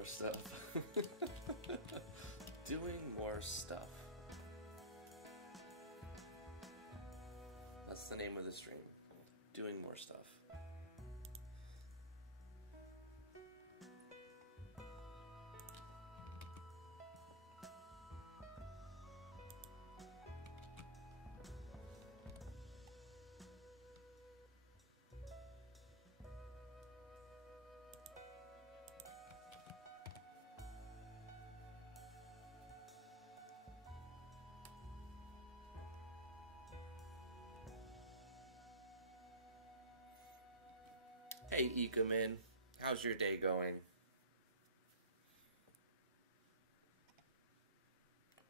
more stuff. Doing more stuff. That's the name of the stream. Doing more stuff. Hey Ikamin, how's your day going?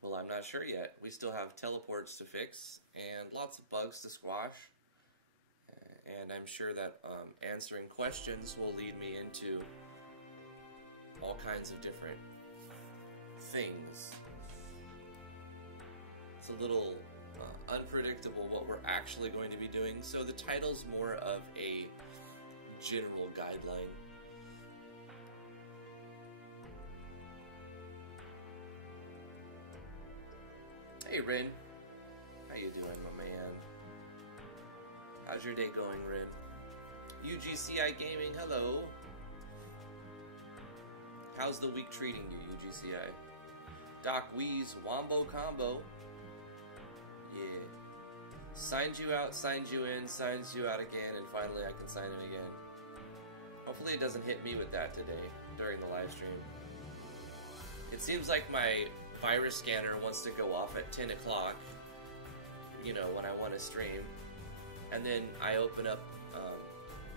Well, I'm not sure yet. We still have teleports to fix and lots of bugs to squash. And I'm sure that answering questions will lead me into all kinds of different things. It's a little unpredictable what we're actually going to be doing, so the title's more of a general guideline. Hey Rin, how you doing, my man? How's your day going, Rin? UGCI Gaming, hello. How's the week treating you, UGCI? Doc Wee's Wombo Combo. Yeah. Signed you out, signed you in, signs you out again, and finally I can sign in again. Hopefully it doesn't hit me with that today, during the live stream. It seems like my virus scanner wants to go off at 10 o'clock, you know, when I want to stream. And then I open up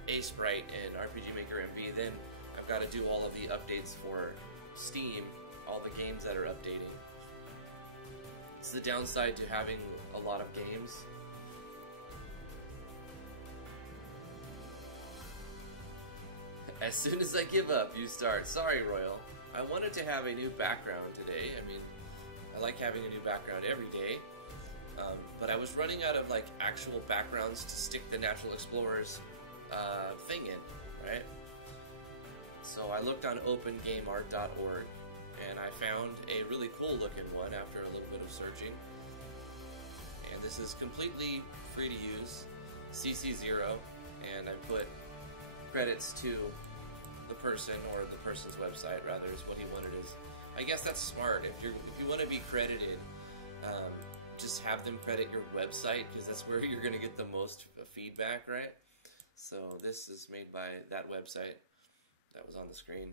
A-Sprite and RPGMMV, then I've got to do all of the updates for Steam, all the games that are updating. It's the downside to having a lot of games. As soon as I give up, you start. Sorry, Royal. I wanted to have a new background today. I mean, I like having a new background every day. But I was running out of like actual backgrounds to stick the Natural Explorers thing in, right? So I looked on opengameart.org and I found a really cool looking one after a little bit of searching. And this is completely free to use, CC0, and I put credits to the person, or the person's website rather, is what he wanted. Is I guess that's smart. If you want to be credited, just have them credit your website, because that's where you're going to get the most feedback, right? So this is made by that website that was on the screen.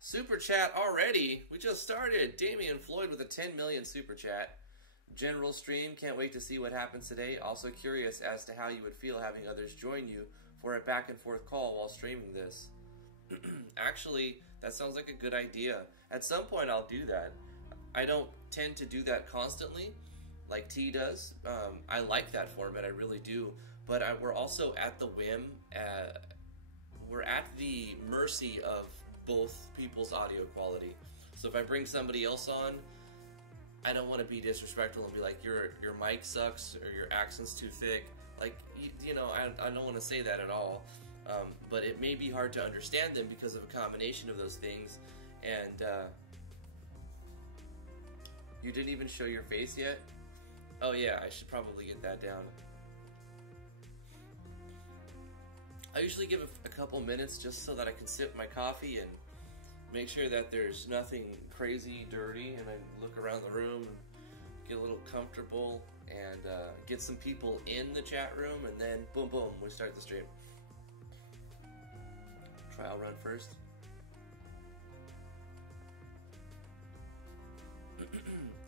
Super chat already. We just started. Damian Floyd with a 10 million super chat. General stream, can't wait to see what happens today. Also curious as to how you would feel having others join you for a back and forth call while streaming this. Actually, that sounds like a good idea. At some point I'll do that. I don't tend to do that constantly like T does. I like that format, I really do. But we're also at the whim, we're at the mercy of both people's audio quality. So if I bring somebody else on, I don't want to be disrespectful and be like, your mic sucks or your accent's too thick. Like, you know, I don't want to say that at all. But it may be hard to understand them because of a combination of those things. And you didn't even show your face yet? Oh yeah, I should probably get that down. I usually give a couple minutes just so that I can sip my coffee and make sure that there's nothing crazy dirty, and I look around the room and get a little comfortable and get some people in the chat room, and then boom boom, we start the stream. Trial run first.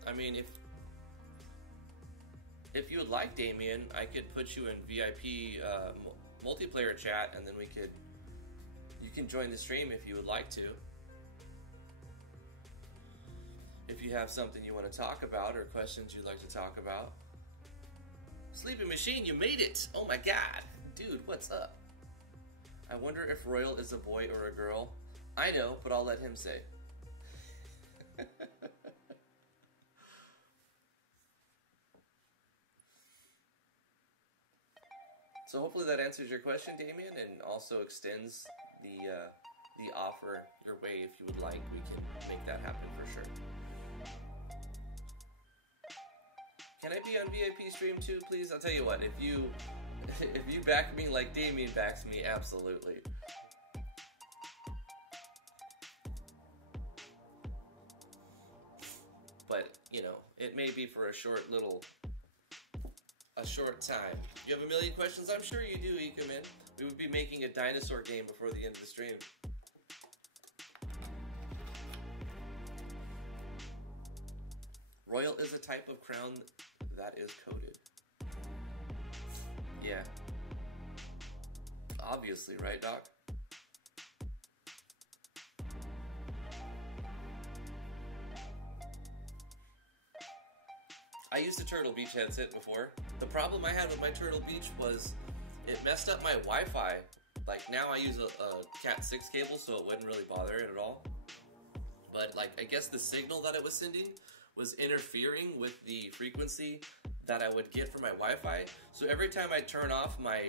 I mean, if you would like, Damian, I could put you in VIP multiplayer chat, and then you can join the stream if you would like to. If you have something you want to talk about or questions you'd like to talk about. Sleeping Machine, you made it! Oh my god! Dude, what's up? I wonder if Royal is a boy or a girl. I know, but I'll let him say. So hopefully that answers your question, Damian, and also extends the the offer your way if you would like. We can make that happen for sure. Can I be on VIP stream too, please? I'll tell you what, if you back me like Damian backs me, absolutely. But, you know, it may be for a short time. You have a million questions? I'm sure you do, Ikaman. We would be making a dinosaur game before the end of the stream. Royal is a type of crown that is coated. Yeah. Obviously, right, Doc? I used a Turtle Beach headset before. The problem I had with my Turtle Beach was it messed up my Wi-Fi. Like, now I use a Cat 6 cable, so it wouldn't really bother it at all. But, like, I guess the signal that it was sending was interfering with the frequency that I would get from my Wi-Fi. So every time I turn off my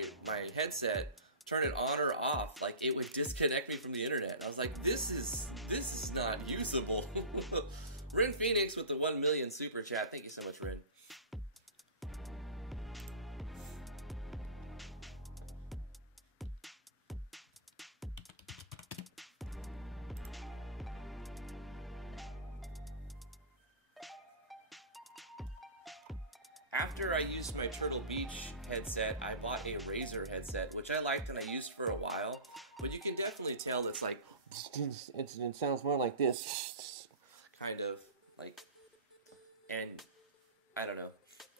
headset, turn it on or off, like, it would disconnect me from the internet. I was like, this is not usable. Rin Phoenix with the 1 million super chat. Thank you so much, Rin. After I used my Turtle Beach headset, I bought a Razer headset, which I liked and I used for a while. But you can definitely tell it's like, it sounds more like this, kind of, like, and I don't know.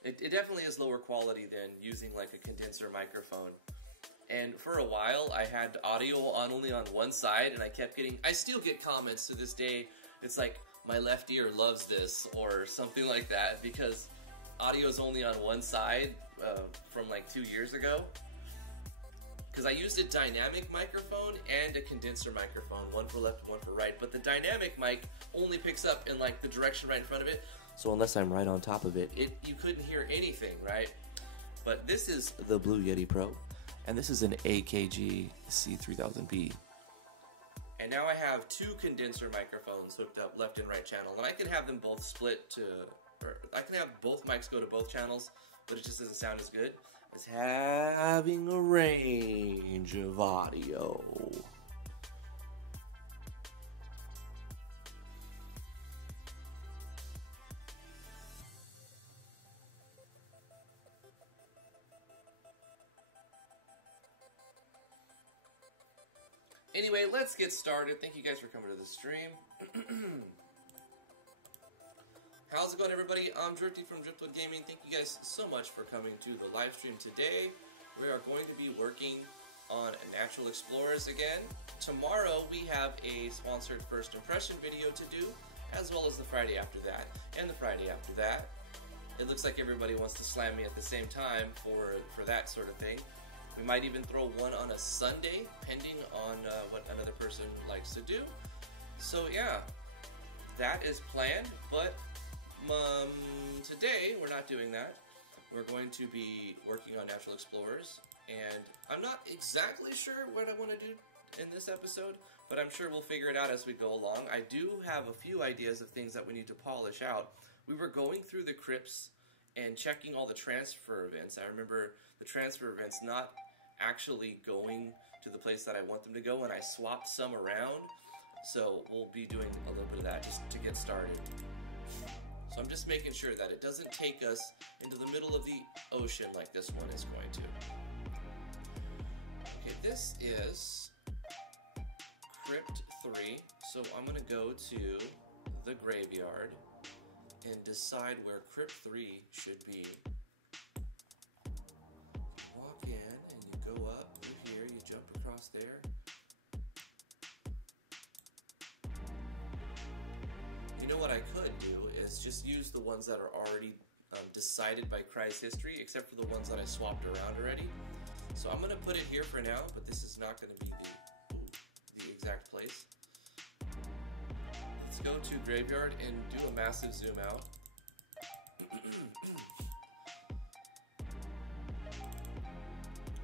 It definitely is lower quality than using like a condenser microphone. And for a while, I had audio only on one side, and I still get comments to this day. It's like, my left ear loves this, or something like that, because audio is only on one side from like 2 years ago. Because I used a dynamic microphone and a condenser microphone, one for left, one for right. But the dynamic mic only picks up in like the direction right in front of it. So unless I'm right on top of it, you couldn't hear anything, right? But this is the Blue Yeti Pro, and this is an AKG C3000B. And now I have two condenser microphones hooked up left and right channel, and I can have them both split to, or I can have both mics go to both channels, but it just doesn't sound as good as having a range of audio. Anyway, let's get started. Thank you guys for coming to the stream. How's it going, everybody? I'm Drifty from Driftwood Gaming. Thank you guys so much for coming to the live stream today. We are going to be working on Natural Explorers again. Tomorrow, we have a sponsored first impression video to do, as well as the Friday after that, and the Friday after that. It looks like everybody wants to slam me at the same time for that sort of thing. We might even throw one on a Sunday, depending on what another person likes to do. So yeah, that is planned, but today we're not doing that. We're going to be working on Natural Explorers, and I'm not exactly sure what I want to do in this episode, but I'm sure we'll figure it out as we go along. I do have a few ideas of things that we need to polish out. We were going through the crypts and checking all the transfer events. I remember the transfer events not actually going to the place that I want them to go, and I swapped some around. So we'll be doing a little bit of that just to get started. So I'm just making sure that it doesn't take us into the middle of the ocean like this one is going to. Okay, this is Crypt 3. So I'm going to go to the graveyard and decide where Crypt 3 should be. Walk in and you go up through here, you jump across there. You know what I could do is just use the ones that are already decided by Cry's history, except for the ones that I swapped around already. So I'm going to put it here for now, but this is not going to be the exact place. Let's go to graveyard and do a massive zoom out.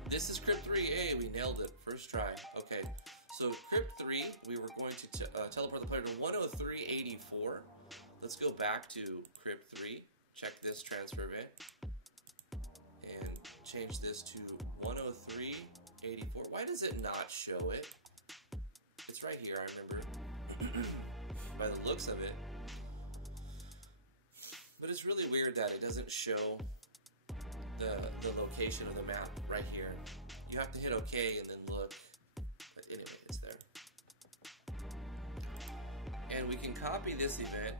This is Crypt 3. Hey, we nailed it. First try. Okay. So Crypt 3, we were going to teleport the player to 103.84. Let's go back to Crypt 3, check this transfer event, and change this to 103.84. Why does it not show it? It's right here, I remember, by the looks of it. But it's really weird that it doesn't show the location of the map right here. You have to hit OK and then look. But anyway, it's there. And we can copy this event,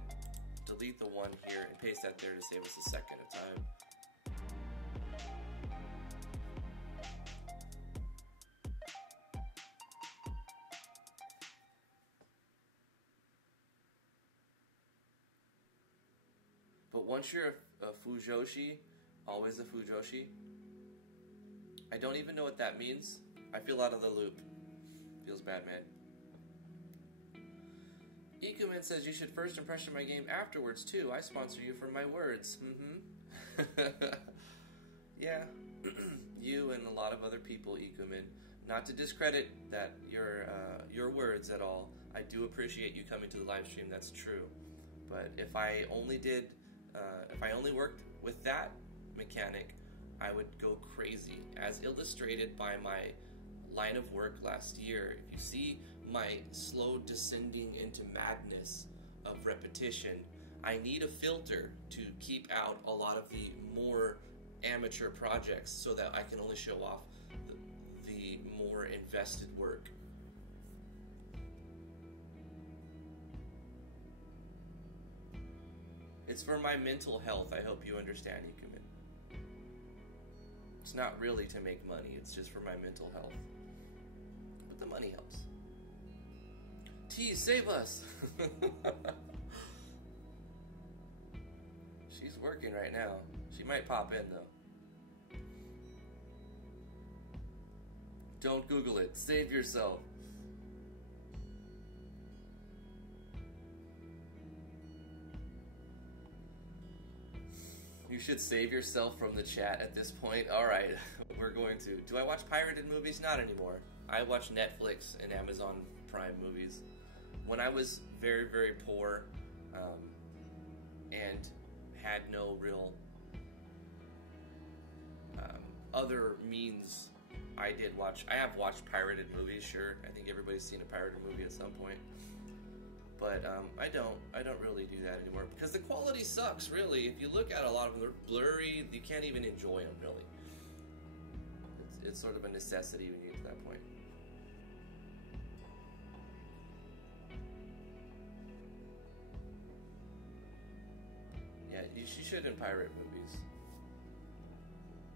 delete the one here, and paste that there to save us a second of time. But once you're a Fujoshi, always a Fujoshi. I don't even know what that means. I feel out of the loop. Feels bad, man. Ikuman says you should first impression my game afterwards too. I sponsor you for my words. Yeah. You and a lot of other people, Ikuman. Not to discredit that your words at all. I do appreciate you coming to the live stream. That's true. But if I only did, if I only worked with that mechanic, I would go crazy, as illustrated by my line of work last year. If you see my slow descending into madness of repetition, I need a filter to keep out a lot of the more amateur projects so that I can only show off the more invested work. It's for my mental health, I hope you understand, Ikuman. It's not really to make money, it's just for my mental health. But the money helps. T, save us! She's working right now. She might pop in though. Don't Google it, save yourself. You should save yourself from the chat at this point. Alright, we're going to. Do I watch pirated movies? Not anymore. I watch Netflix and Amazon Prime movies. When I was very, very poor and had no real other means, I have watched pirated movies, sure. I think everybody's seen a pirated movie at some point. But I don't really do that anymore because the quality sucks, really. If you look at a lot of them, they're blurry. You can't even enjoy them, really. It's sort of a necessity when you get to that point. Yeah, you shouldn't pirate movies.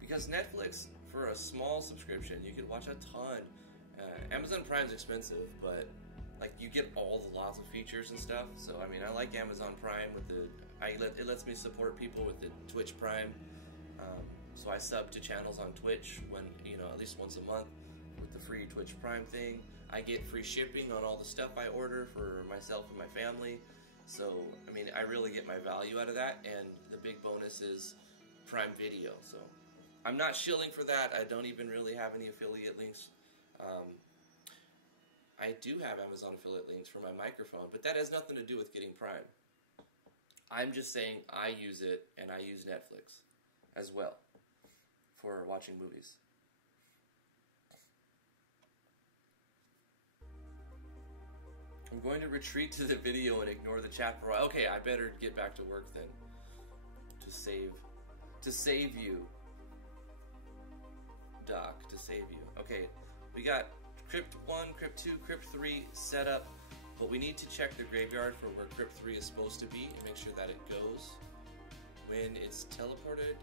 Because Netflix, for a small subscription, you can watch a ton. Amazon Prime's expensive, but like you get all the lots of features and stuff. So I mean, I like Amazon Prime with it lets me support people with the Twitch Prime. So I sub to channels on Twitch when, at least once a month with the free Twitch Prime thing. I get free shipping on all the stuff I order for myself and my family. So I mean, I really get my value out of that, and the big bonus is Prime Video. So I'm not shilling for that. I don't even really have any affiliate links. I do have Amazon affiliate links for my microphone, but that has nothing to do with getting Prime. I'm just saying I use it, and I use Netflix as well for watching movies. I'm going to retreat to the video and ignore the chat for a while. Okay, I better get back to work then. To save you. Doc, to save you. Okay, we got Crypt 1, Crypt 2, Crypt 3 set up, but we need to check the graveyard for where Crypt 3 is supposed to be and make sure that it goes. When it's teleported,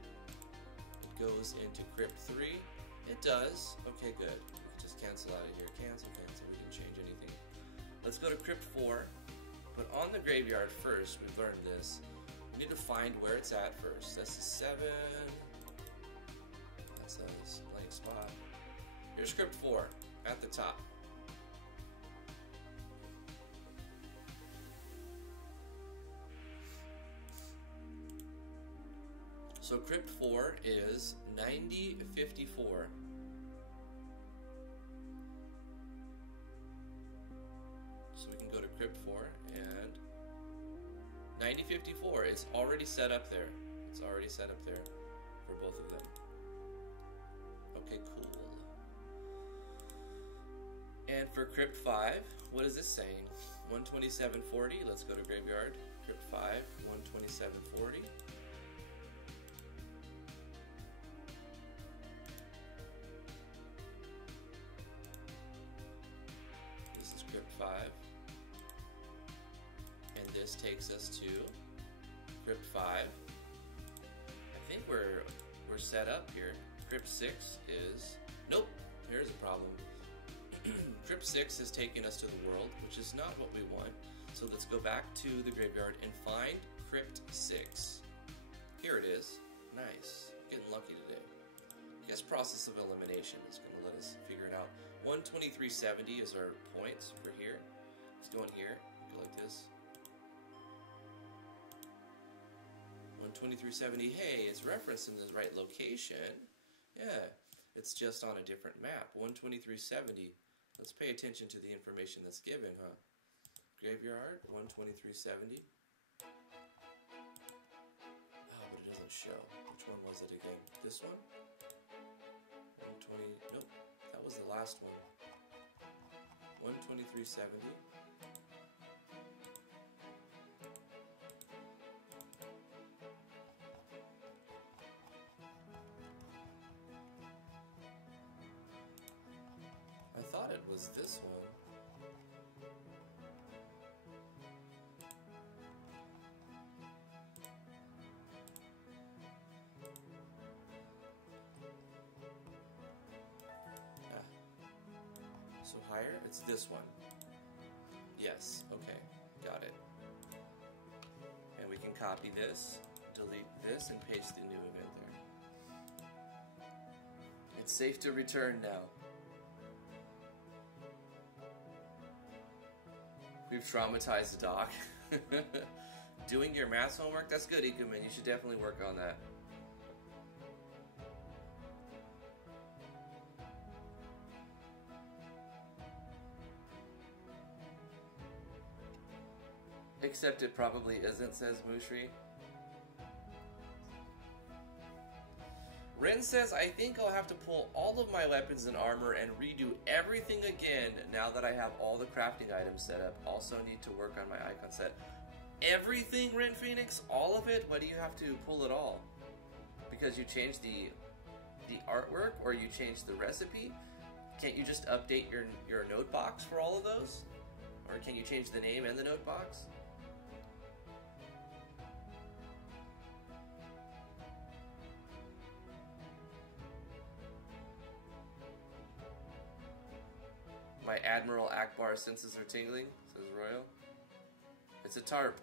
it goes into Crypt 3. It does. Okay, good. We can just cancel out of here. Cancel. We didn't change anything. Let's go to Crypt 4. But on the graveyard first, we've learned this. We need to find where it's at first. That's the 7. That's a blank spot. Here's Crypt 4 at the top. So Crypt 4 is 9054. 9054. It's already set up there. It's already set up there for both of them. Okay, cool. And for Crypt 5, what is this saying? 127.40. Let's go to Graveyard. Crypt 5, 127.40. This is Crypt 5. And this takes us to Crypt 5. I think we're set up here. Crypt 6 is... Nope, here's a problem. Crypt 6 has taken us to the world, which is not what we want. So let's go back to the graveyard and find Crypt 6. Here it is. Nice. Getting lucky today. I guess process of elimination is going to let us figure it out. 123.70 is our points for here. Let's go in here. Go like this. 123.70. Hey, it's referenced in the right location. Yeah, it's just on a different map. 123.70. Let's pay attention to the information that's given, huh? Graveyard, 123.70. Oh, but it doesn't show. Which one was it again? This one? 120. Nope, that was the last one. 123.70. I thought it was this one. So higher? It's this one. Yes, okay, got it. And we can copy this, delete this, and paste the new event there. It's safe to return now. We've traumatized Doc. Doing your math homework? That's good, Ikuman. You should definitely work on that. Except it probably isn't, says Mushri. Ren says, I think I'll have to pull all of my weapons and armor and redo everything again now that I have all the crafting items set up. Also need to work on my icon set. Everything, Ren Phoenix? All of it? Why do you have to pull it all? Because you changed the artwork or you changed the recipe? Can't you just update your note box for all of those? Or can you change the name and the note box? My Admiral Akbar senses are tingling, says Royal. It's a tarp.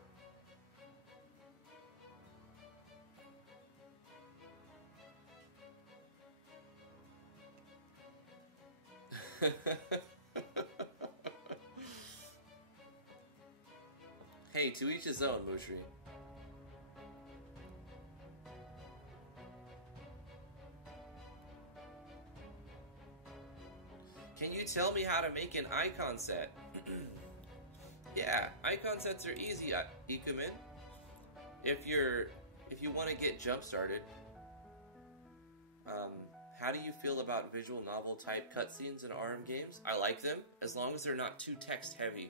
Hey, to each his own, Mushri. Can you tell me how to make an icon set? Yeah, icon sets are easy, Ikuman. If you want to get jump started, how do you feel about visual novel type cutscenes in R.A.M. games? I like them as long as they're not too text heavy.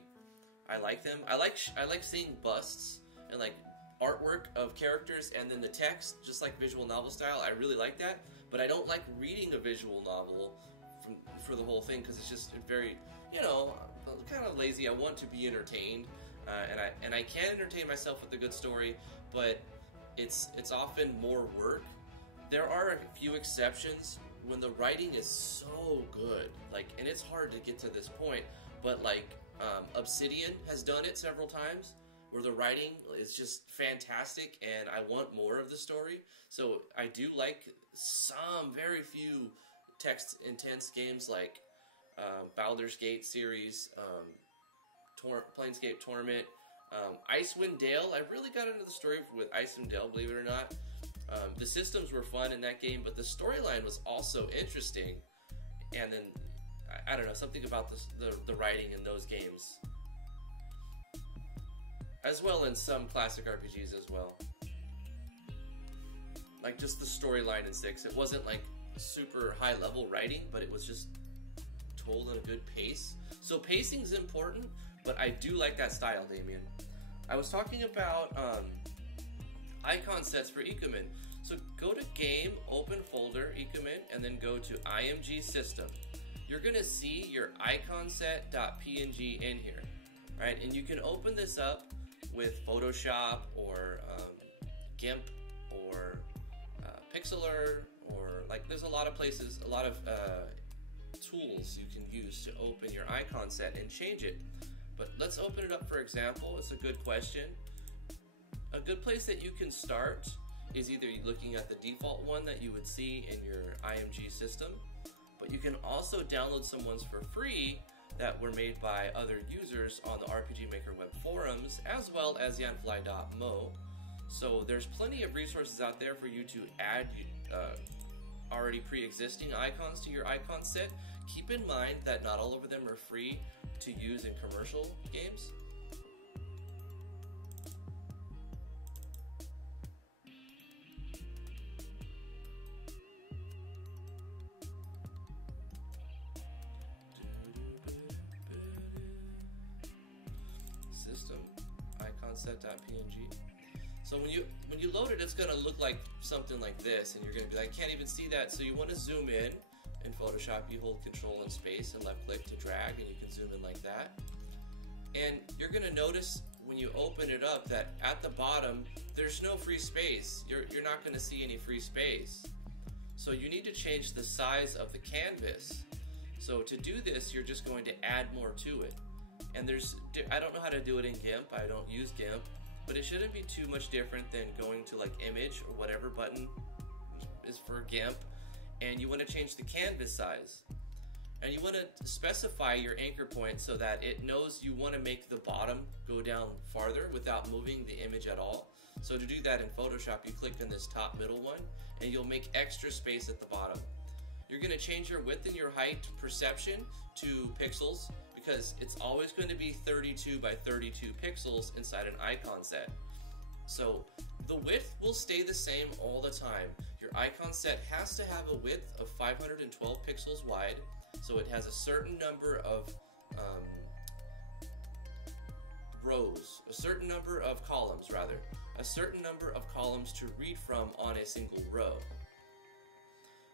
I like them. I like seeing busts and like artwork of characters and then the text, just like visual novel style. I really like that, but I don't like reading a visual novel for the whole thing because it's just very, you know, kind of lazy. I want to be entertained, and I can entertain myself with a good story, but it's often more work. There are a few exceptions when the writing is so good, like, and it's hard to get to this point, but like Obsidian has done it several times where the writing is just fantastic and I want more of the story. So I do like some very few text intense games like Baldur's Gate series, Planescape Torment, Icewind Dale. I really got into the story with Icewind Dale, believe it or not. The systems were fun in that game, but the storyline was also interesting. And then, I don't know, something about the writing in those games. as well in some classic RPGs as well. Like just the storyline in 6, it wasn't like super high level writing, but it was just told in a good pace. So pacing is important, but I do like that style, Damian. I was talking about icon sets for Ikumen. So go to Game, open folder, Ikumen, and then go to IMG System. You're gonna see your icon set.png in here, right? And you can open this up with Photoshop or GIMP or Pixlr, or like there's a lot of places, a lot of tools you can use to open your icon set and change it. But let's open it up for example. It's a good question. A good place that you can start is either looking at the default one that you would see in your IMG system, but you can also download some ones for free that were made by other users on the RPG Maker web forums, as well as yanfly.mo. So there's plenty of resources out there for you to add already pre-existing icons to your icon set. Keep in mind that not all of them are free to use in commercial games. System icon set.png. So when you load it, it's gonna look like something like this, and you're gonna be like, I can't even see that. So you want to zoom in. In Photoshop, you hold Control and Space and left click to drag, and you can zoom in like that. And you're gonna notice when you open it up that at the bottom there's no free space. You're not gonna see any free space. So you need to change the size of the canvas. So to do this, you're just going to add more to it. And I don't know how to do it in GIMP. I don't use GIMP. But it shouldn't be too much different than going to like image or whatever button is for GIMP, and you want to change the canvas size. And you want to specify your anchor point so that it knows you want to make the bottom go down farther without moving the image at all. So to do that in Photoshop, you click on this top middle one, and you'll make extra space at the bottom. You're going to change your width and your height perception to pixels, because it's always going to be 32 by 32 pixels inside an icon set. So the width will stay the same all the time. Your icon set has to have a width of 512 pixels wide, so it has a certain number of rows, a certain number of columns rather, a certain number of columns to read from on a single row.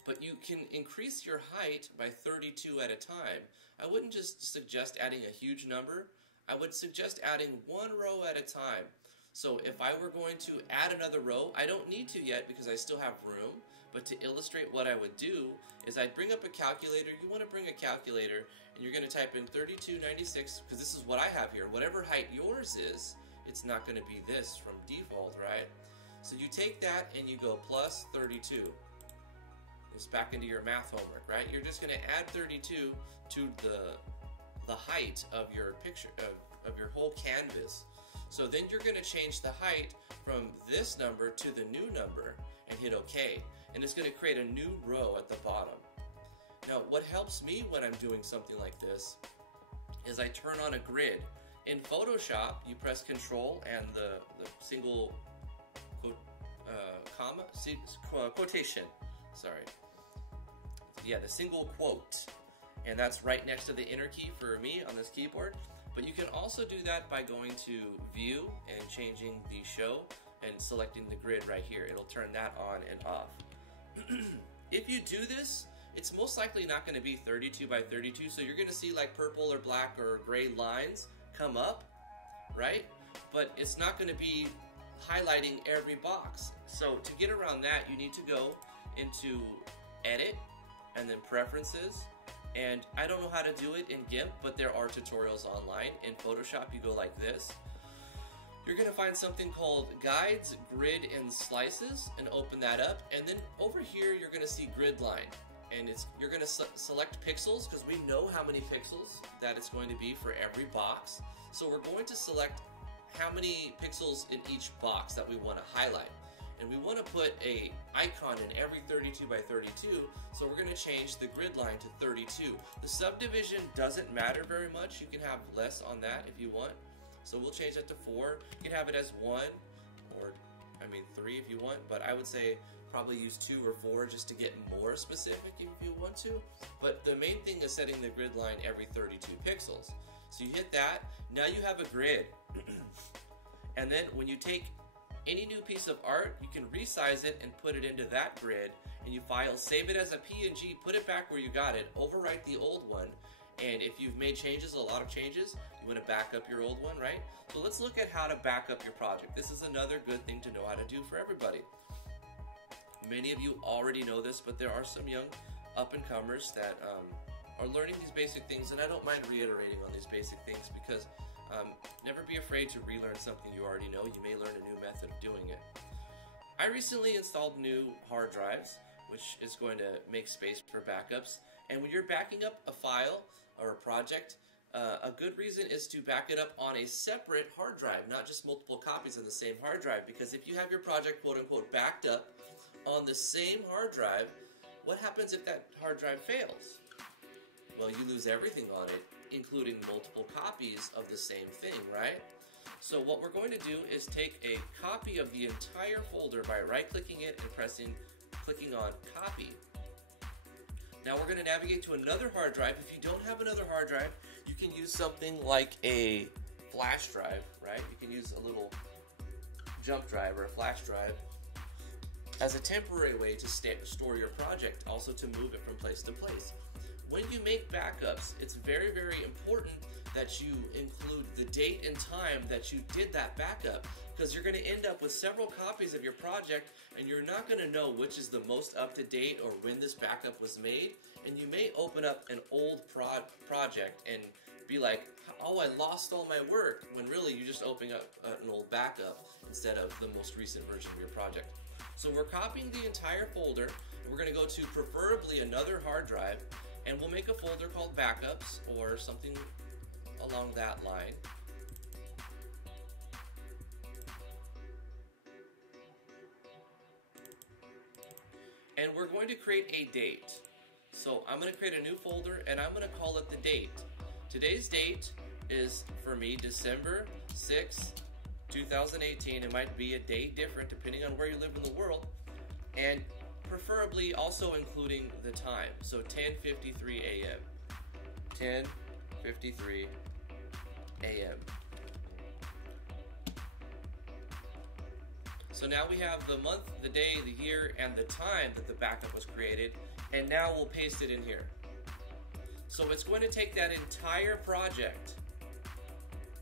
But you can increase your height by 32 at a time. I wouldn't just suggest adding a huge number. I would suggest adding one row at a time. So if I were going to add another row, I don't need to yet because I still have room. But to illustrate what I would do is I'd bring up a calculator. You want to bring a calculator, and you're going to type in 3296, because this is what I have here. Whatever height yours is, it's not going to be this from default, right? So you take that and you go plus 32. It's back into your math homework, right? You're just going to add 32 to the height of your picture, of your whole canvas. So then you're going to change the height from this number to the new number and hit OK. And it's going to create a new row at the bottom. Now, what helps me when I'm doing something like this is I turn on a grid. In Photoshop, you press Control and the single quotation. Sorry. Yeah, the single quote. And that's right next to the enter key for me on this keyboard. But you can also do that by going to View and changing the show and selecting the grid right here. It'll turn that on and off. If you do this, it's most likely not going to be 32 by 32, so you're going to see like purple or black or gray lines come up, right? But it's not going to be highlighting every box. So to get around that, you need to go into Edit and then Preferences. And I don't know how to do it in GIMP, but there are tutorials online. In Photoshop, you go like this. You're going to find something called Guides, Grid, and Slices, and open that up. And then over here, you're going to see Grid Line. And you're going to select pixels, because we know how many pixels that it's going to be for every box. So we're going to select how many pixels in each box that we want to highlight. And we want to put a icon in every 32 by 32, so we're going to change the grid line to 32. The subdivision doesn't matter very much. You can have less on that if you want. So we'll change that to 4. You can have it as 1, or 3 if you want, but I would say probably use 2 or 4 just to get more specific if you want to. But the main thing is setting the grid line every 32 pixels. So you hit that, now you have a grid. And then when you take any new piece of art, you can resize it and put it into that grid, and you file, save it as a PNG, put it back where you got it, overwrite the old one, and if you've made changes, a lot of changes, you want to back up your old one, right? So let's look at how to back up your project. This is another good thing to know how to do for everybody. Many of you already know this, but there are some young up-and-comers that are learning these basic things, and I don't mind reiterating on these basic things because never be afraid to relearn something you already know. You may learn a new method of doing it. I recently installed new hard drives, which is going to make space for backups. And when you're backing up a file or a project, a good reason is to back it up on a separate hard drive, not just multiple copies of the same hard drive. Because if you have your project, quote unquote, backed up on the same hard drive, what happens if that hard drive fails? Well, you lose everything on it, including multiple copies of the same thing, right? So what we're going to do is take a copy of the entire folder by right-clicking it and clicking on copy. Now we're going to navigate to another hard drive. If you don't have another hard drive, you can use something like a flash drive, right? You can use a little jump drive or a flash drive as a temporary way to store your project, also to move it from place to place. When you make backups, it's very, very important that you include the date and time that you did that backup, because you're going to end up with several copies of your project and you're not going to know which is the most up-to-date or when this backup was made, and you may open up an old project and be like, oh, I lost all my work, when really you just opening up an old backup instead of the most recent version of your project. So we're copying the entire folder, and we're going to go to preferably another hard drive, and we'll make a folder called backups or something along that line. And we're going to create a date. So I'm going to create a new folder and I'm going to call it the date. Today's date is, for me, December 6, 2018. It might be a day different depending on where you live in the world. And preferably also including the time. So 10:53 a.m. 10:53 a.m. So now we have the month, the day, the year, and the time that the backup was created, and now we'll paste it in here. So it's going to take that entire project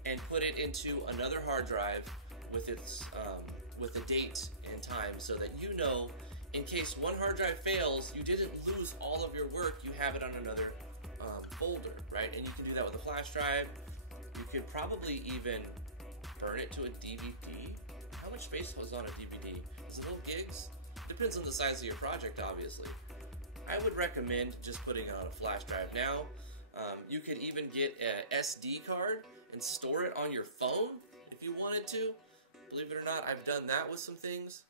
and put it into another hard drive with its with the date and time, so that you know, in case one hard drive fails, you didn't lose all of your work. You have it on another folder, right? And you can do that with a flash drive. You could probably even burn it to a DVD. How much space was on a DVD? Is it little gigs? Depends on the size of your project, obviously. I would recommend just putting it on a flash drive. Now, you could even get an SD card and store it on your phone if you wanted to. Believe it or not, I've done that with some things.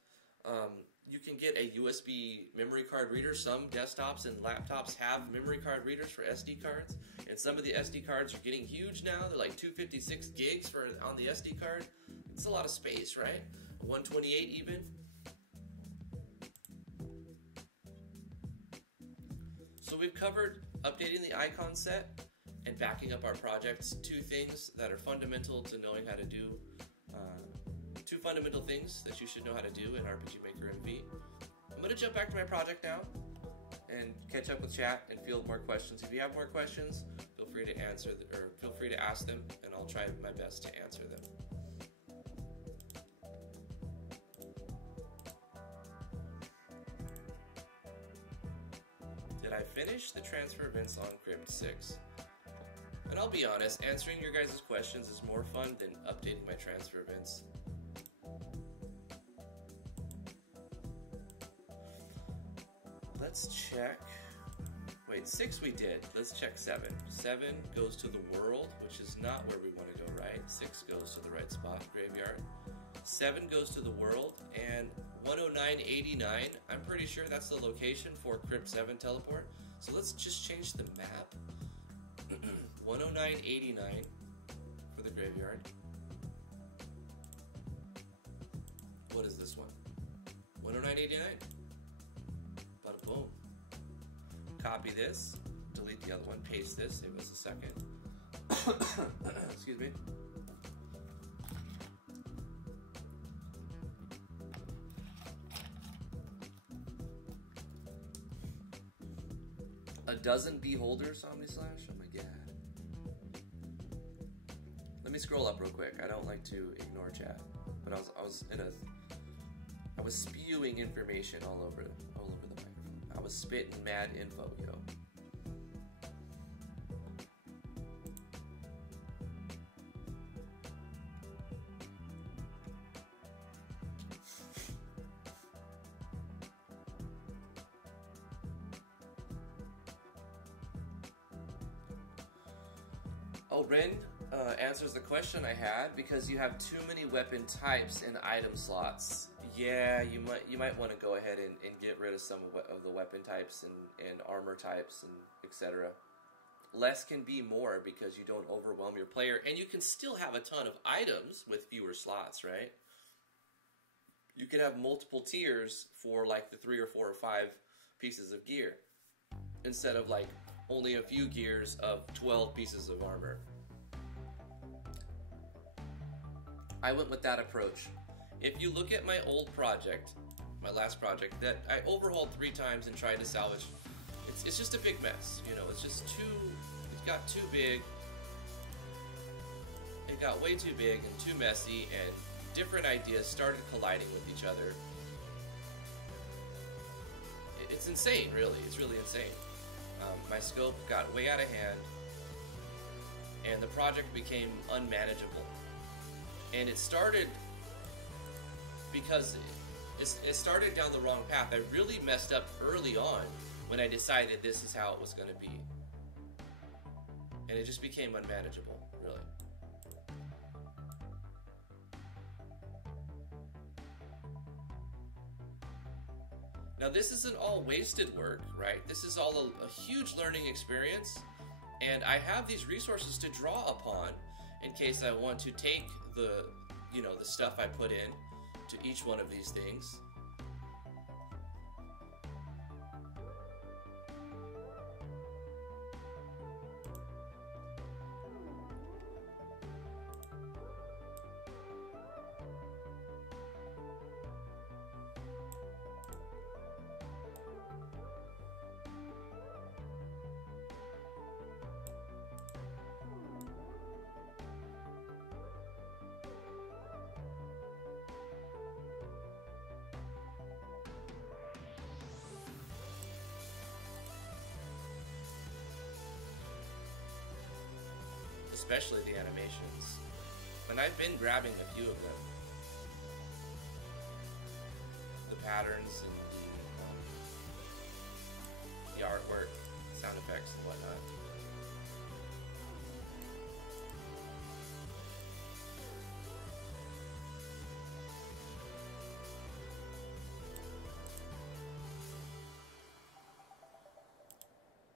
You can get a USB memory card reader. Some desktops and laptops have memory card readers for SD cards, and some of the SD cards are getting huge now. They're like 256 gigs on the SD card. It's a lot of space, right? 128 even. So we've covered updating the icon set and backing up our projects. Two things that are fundamental to knowing how to do. Two fundamental things that you should know how to do in RPGMMV. I'm going to jump back to my project now and catch up with chat and field more questions. If you have more questions, feel free to feel free to ask them, and I'll try my best to answer them. Did I finish the transfer events on Crypt 6? And I'll be honest, answering your guys' questions is more fun than updating my transfer events. Let's check. Wait, 6 we did. Let's check 7. 7 goes to the world, which is not where we want to go, right? 6 goes to the right spot, graveyard. 7 goes to the world, and 10989, I'm pretty sure that's the location for Crypt 7 teleport. So let's just change the map. 10989 for the graveyard. is this one? 109.89. Bada boom. Copy this, delete the other one, paste this, save us a second. Excuse me. A dozen beholders on me slash? Oh my god. Let me scroll up real quick. I don't like to ignore chat. But I was spewing information all over the microphone. I was spitting mad info, yo. Oh, Ren answers the question I had, because you have too many weapon types and item slots. Yeah, you might want to go ahead and get rid of some of the weapon types and armor types and etc. Less can be more because you don't overwhelm your player, and you can still have a ton of items with fewer slots, right? You could have multiple tiers for like the 3 or 4 or 5 pieces of gear instead of like only a few gears of 12 pieces of armor. I went with that approach. If you look at my old project, my last project, that I overhauled 3 times and tried to salvage, it's just a big mess. You know, it's just it got too big. It got way too big and too messy, and different ideas started colliding with each other. It's insane, really. It's really insane. My scope got way out of hand, and the project became unmanageable. And it started because it started down the wrong path. I really messed up early on when I decided this is how it was going to be. And it just became unmanageable, really. Now, this isn't all wasted work, right? This is all a huge learning experience, and I have these resources to draw upon in case I want to take the stuff I put in to each one of these things. Especially the animations. And I've been grabbing a few of them. The patterns and the artwork, sound effects and whatnot.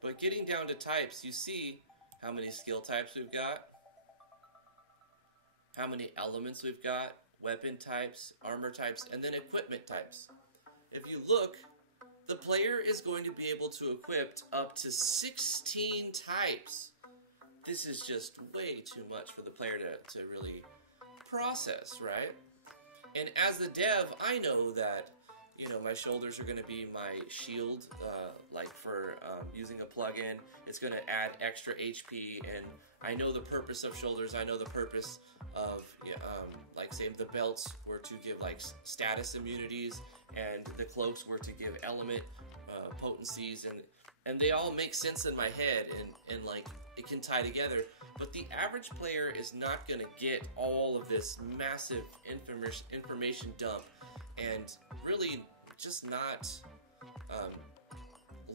But getting down to types, you see how many skill types we've got, how many elements we've got, weapon types, armor types, and then equipment types. If you look, the player is going to be able to equip up to 16 types. This is just way too much for the player to really process, right? And as the dev, I know that, you know, my shoulders are going to be my shield, like for using a plugin. It's going to add extra HP, and I know the purpose of shoulders. I know the purpose of, like, say, the belts were to give, like, status immunities, and the cloaks were to give element potencies, and they all make sense in my head, and like, it can tie together. But the average player is not going to get all of this massive information dump, and really just not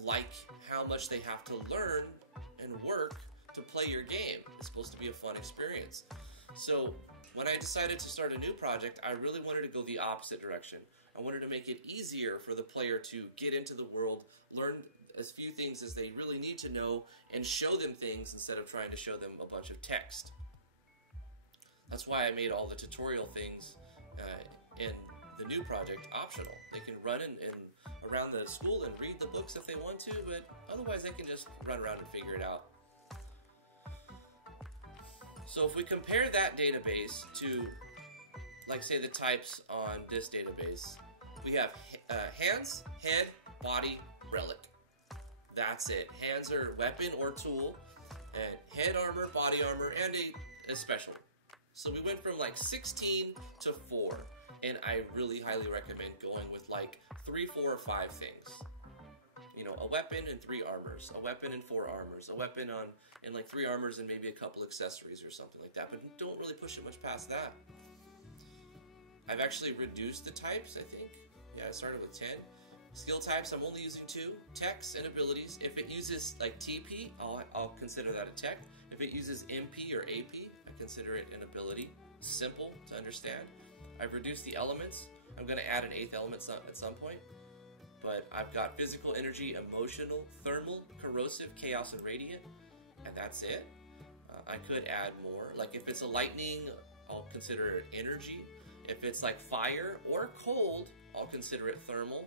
like how much they have to learn and work to play your game. It's supposed to be a fun experience. So when I decided to start a new project, I really wanted to go the opposite direction. I wanted to make it easier for the player to get into the world, learn as few things as they really need to know, and show them things instead of trying to show them a bunch of text. That's why I made all the tutorial things in the new project optional. They can run in around the school and read the books if they want to, but otherwise they can just run around and figure it out. So if we compare that database to, like, say, the types on this database, we have hands, head, body, relic. That's it. Hands are weapon or tool, and head armor, body armor, and a special. So we went from like 16 to 4, and I really highly recommend going with like 3, 4, or 5 things. You know, a weapon and 3 armors, a weapon and 4 armors, a weapon and like 3 armors and maybe a couple accessories or something like that. But don't really push it much past that. I've actually reduced the types, I think. Yeah, I started with 10. Skill types, I'm only using 2. Techs and abilities. If it uses like TP, I'll consider that a tech. If it uses MP or AP, I consider it an ability. Simple to understand. I've reduced the elements. I'm going to add an 8th element at some point. But I've got physical, energy, emotional, thermal, corrosive, chaos, and radiant. And that's it. I could add more. Like if it's a lightning, I'll consider it energy. If it's like fire or cold, I'll consider it thermal.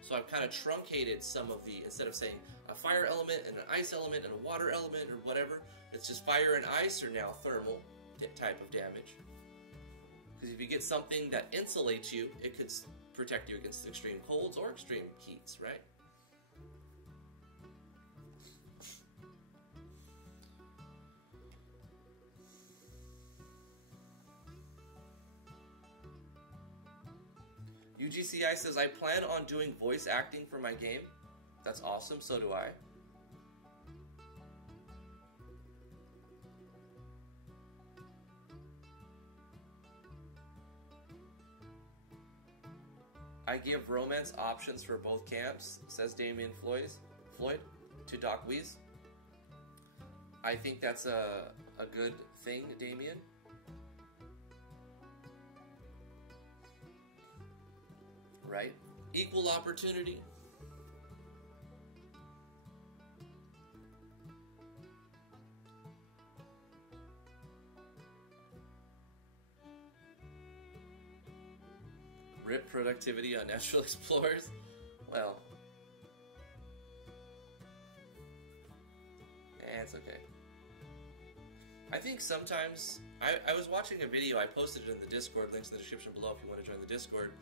So I've kind of truncated some of the, instead of saying a fire element and an ice element and a water element or whatever, it's just fire and ice are now thermal type of damage. Because if you get something that insulates you, it could protect you against extreme colds or extreme heats, right? UGCI says, I plan on doing voice acting for my game. That's awesome, so do I. I give romance options for both camps, says Damian Floyd to Doc Weeze. I think that's a good thing, Damian. Right? Equal opportunity. Rip productivity on Natural Explorers. Well, it's okay. I think sometimes, I was watching a video, I posted it in the Discord, links in the description below if you want to join the Discord,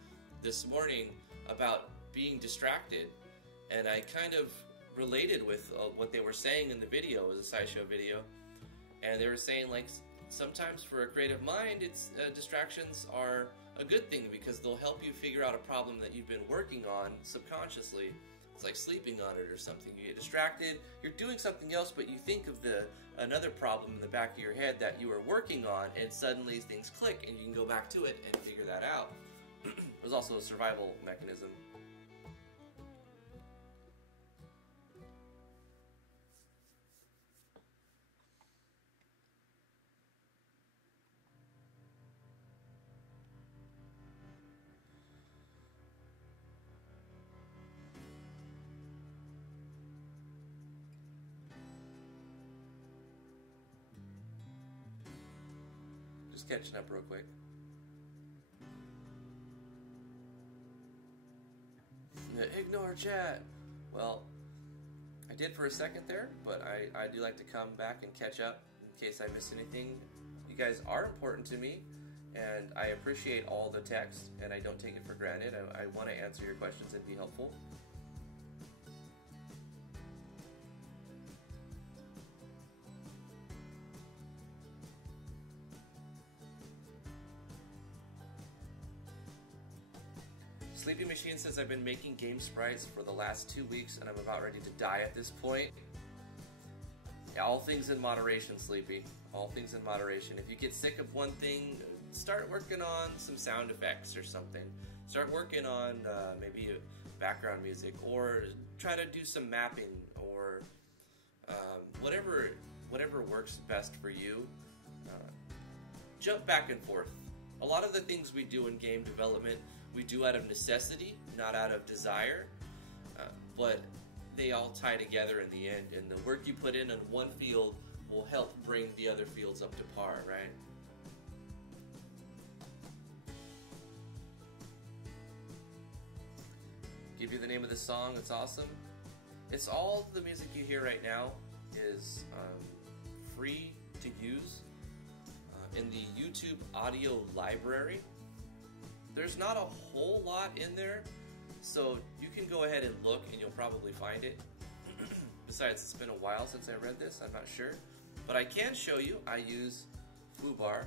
this morning about being distracted, and I kind of related with what they were saying in the video. It was a SciShow video, and they were saying like sometimes for a creative mind, distractions are a good thing because they'll help you figure out a problem that you've been working on subconsciously. It's like sleeping on it or something. You get distracted, you're doing something else, but you think of another problem in the back of your head that you were working on, and suddenly things click and you can go back to it and figure that out. It was also a survival mechanism. Just catching up real quick. Ignore chat. Well, I did for a second there, but I do like to come back and catch up in case I miss anything. You guys are important to me, and I appreciate all the text, and I don't take it for granted. I want to answer your questions and be helpful. Sleepy Machine says, I've been making game sprites for the last 2 weeks and I'm about ready to die at this point. Yeah, all things in moderation, Sleepy. All things in moderation. If you get sick of one thing, start working on some sound effects or something. Start working on maybe background music, or try to do some mapping, or whatever works best for you. Jump back and forth. A lot of the things we do in game development, we do out of necessity, not out of desire, but they all tie together in the end, and the work you put in one field will help bring the other fields up to par, right? give you the name of the song. It's awesome. It's all the music you hear right now is free to use in the YouTube audio library. There's not a whole lot in there, so you can go ahead and look and you'll probably find it. Besides, it's been a while since I read this, I'm not sure. But I can show you, I use foobar.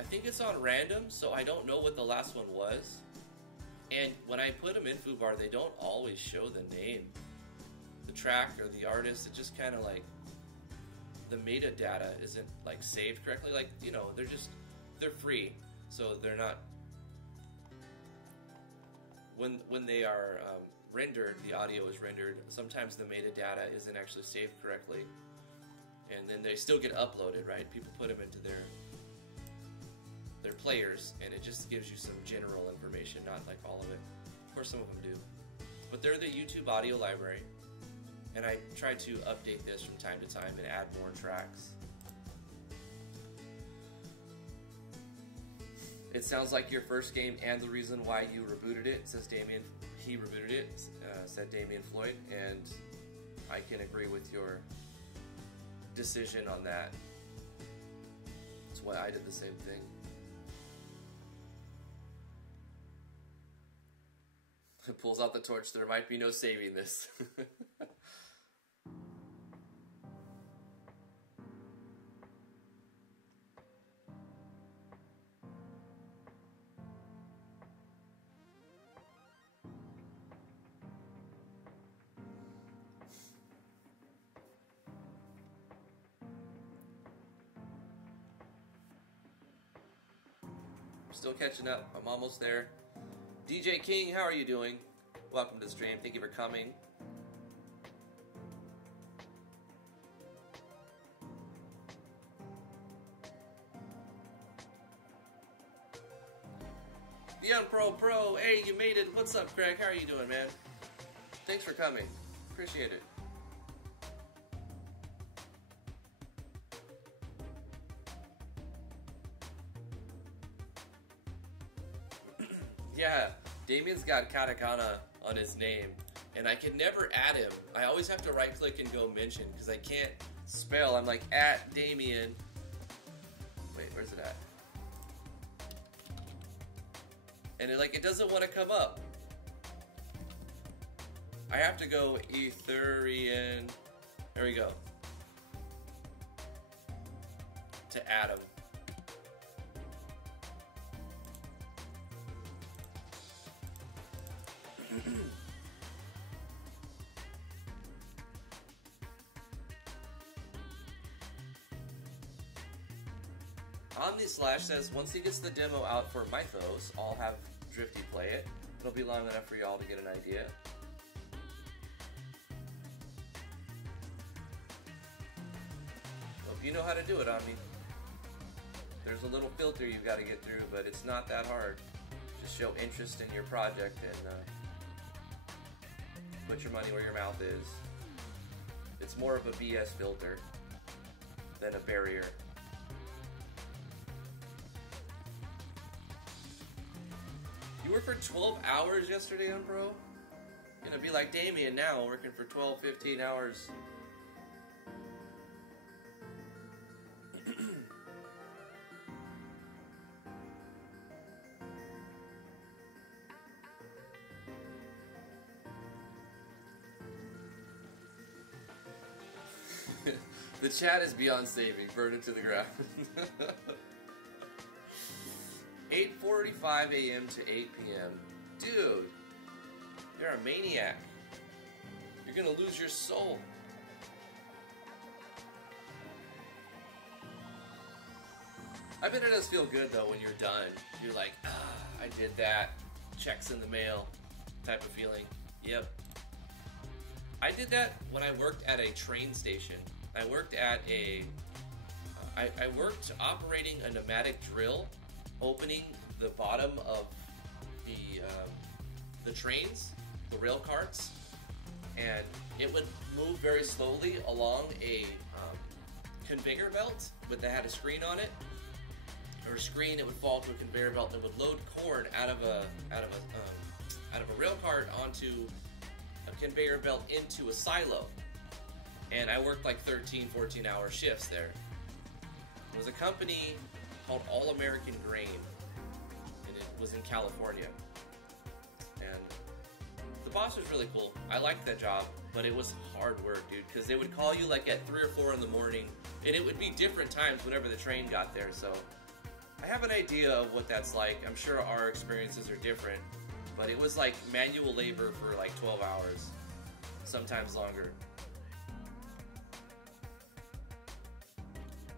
I think it's on random, so I don't know what the last one was. And when I put them in foobar, they don't always show the name, the track or the artist. It just kind of like, the metadata isn't like saved correctly. Like, you know, they're free, so they're not, when they are rendered, the audio is rendered, sometimes the metadata isn't actually saved correctly, and then they still get uploaded, right? People put them into their players, and it just gives you some general information, not like all of it. Of course, some of them do, but they're the YouTube audio library, and I try to update this from time to time and add more tracks. It sounds like your first game and the reason why you rebooted it, says Damian. He rebooted it, said Damian Floyd, and I can agree with your decision on that. That's why I did the same thing. It pulls out the torch. There might be no saving this. Still catching up. I'm almost there. DJ King, how are you doing? Welcome to the stream. Thank you for coming. The Unpro Pro, hey, you made it. What's up, Greg? How are you doing, man? Thanks for coming. Appreciate it. Yeah, Damian's got katakana on his name, and I can never add him. I always have to right-click and go mention, because I can't spell. I'm like, at Damian. Wait, where's it at? And it doesn't want to come up. I have to go Etherian. There we go. To add him. OmniSlash says, once he gets the demo out for Mythos, I'll have Drifty play it. It'll be long enough for y'all to get an idea. Hope you know how to do it, Omni. There's a little filter you've got to get through, but it's not that hard. Just show interest in your project and put your money where your mouth is. It's more of a BS filter than a barrier. You worked for 12 hours yesterday on Pro? You're gonna be like Damian now, working for 12, 15 hours. The chat is beyond saving. Burn it to the ground. 8:45 a.m. to 8 p.m. Dude, you're a maniac. You're gonna lose your soul. I bet it does feel good though when you're done. You're like, I did that. Checks in the mail type of feeling. Yep. I did that when I worked at a train station. I worked at I worked operating a pneumatic drill, opening the bottom of the trains, the rail carts, and it would move very slowly along a conveyor belt, but that had a screen on it. Or a screen, it would fall to a conveyor belt and would load corn out of out of a rail cart onto a conveyor belt into a silo. And I worked like 13, 14-hour shifts there. It was a company called All American Grain, and it was in California. And the boss was really cool. I liked that job, but it was hard work, dude, because they would call you like at 3 or 4 in the morning, and it would be different times whenever the train got there. So I have an idea of what that's like. I'm sure our experiences are different, but it was like manual labor for like 12 hours, sometimes longer.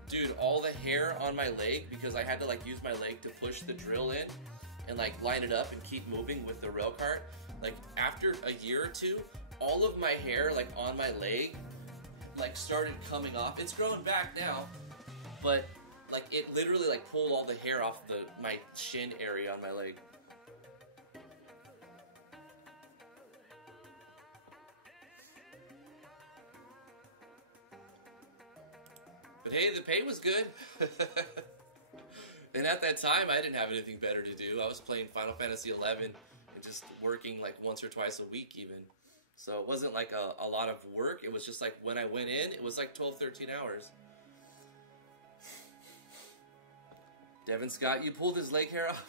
Dude, all the hair on my leg, because I had to like use my leg to push the drill in and like line it up and keep moving with the rail cart. Like after a year or two, all of my hair like on my leg like started coming off. It's growing back now, but like it literally like pulled all the hair off my shin area on my leg. But hey, the pay was good. And at that time, I didn't have anything better to do. I was playing Final Fantasy XI and just working like once or twice a week even. So it wasn't like a lot of work. It was just like when I went in, it was like 12, 13 hours. Devin Scott, you pulled his leg hair off.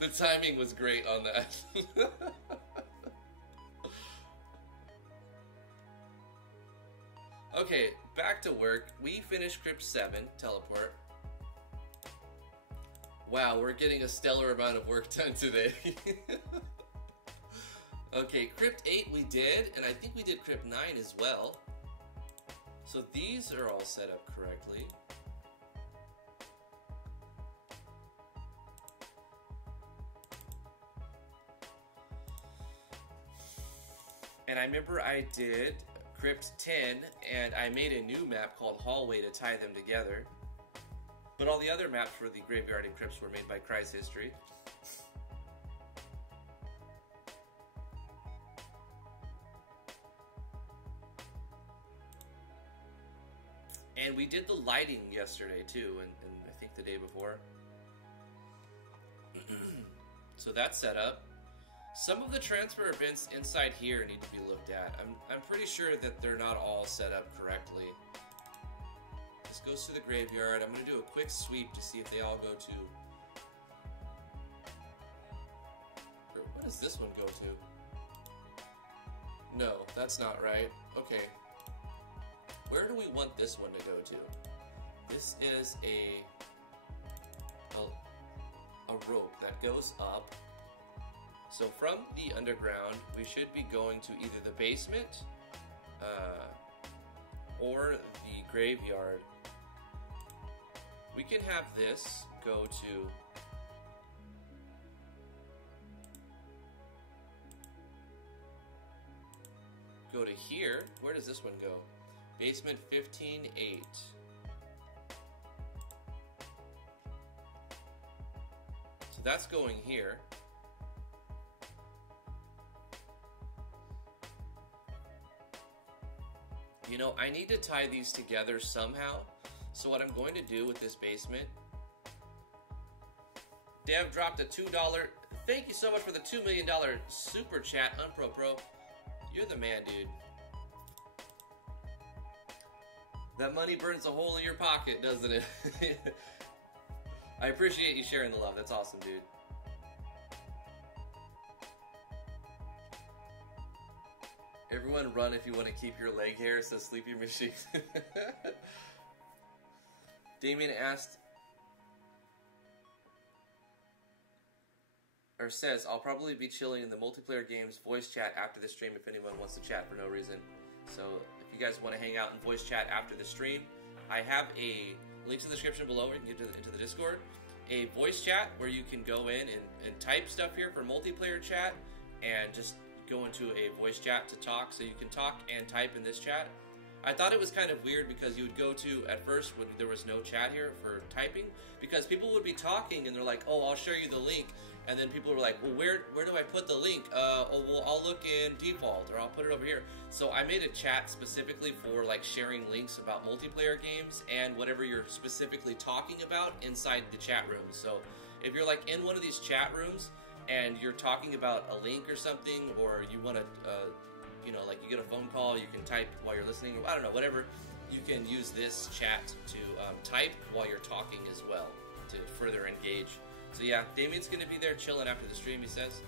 The timing was great on that. Okay, back to work. We finished Crypt 7, Teleport. Wow, we're getting a stellar amount of work done today. Okay, Crypt 8 we did, and I think we did Crypt 9 as well. So these are all set up correctly. And I remember I did Crypt 10, and I made a new map called Hallway to tie them together. But all the other maps for the Graveyard and Crypts were made by Christ History. And we did the lighting yesterday too, and I think the day before. So that's set up. Some of the transfer events inside here need to be looked at. I'm pretty sure that they're not all set up correctly. This goes to the graveyard. I'm going to do a quick sweep to see if they all go to... What does this one go to? No, that's not right. Okay. Where do we want this one to go to? This is a rope that goes up. So from the underground, we should be going to either the basement or the graveyard. We can have this go to here. Where does this one go? Basement 15-8. So that's going here. You know, I need to tie these together somehow. So what I'm going to do with this basement... Dev dropped a $2... Thank you so much for the $2 million super chat, Unpro. You're the man, dude. That money burns a hole in your pocket, doesn't it? I appreciate you sharing the love. That's awesome, dude. Everyone run if you want to keep your leg hair, says Sleepy Machine. Damian asked, or says, I'll probably be chilling in the multiplayer games voice chat after the stream if anyone wants to chat for no reason. So if you guys want to hang out and voice chat after the stream, I have a link in the description below where you can get into the Discord. A voice chat where you can go in and type stuff here for multiplayer chat and just go into a voice chat to talk, so you can talk and type in this chat. I thought it was kind of weird because you would go to, at first, when there was no chat here for typing, because people would be talking and they're like, oh, I'll share you the link, and then people were like, well, where do I put the link? Oh, well, I'll look in default, or I'll put it over here. So I made a chat specifically for like sharing links about multiplayer games and whatever you're specifically talking about inside the chat room. So If you're like in one of these chat rooms and you're talking about a link or something, or you want to, you know, like you get a phone call, you can type while you're listening, or I don't know, whatever. You can use this chat to type while you're talking as well to further engage. So yeah, Damian's going to be there chilling after the stream, he says.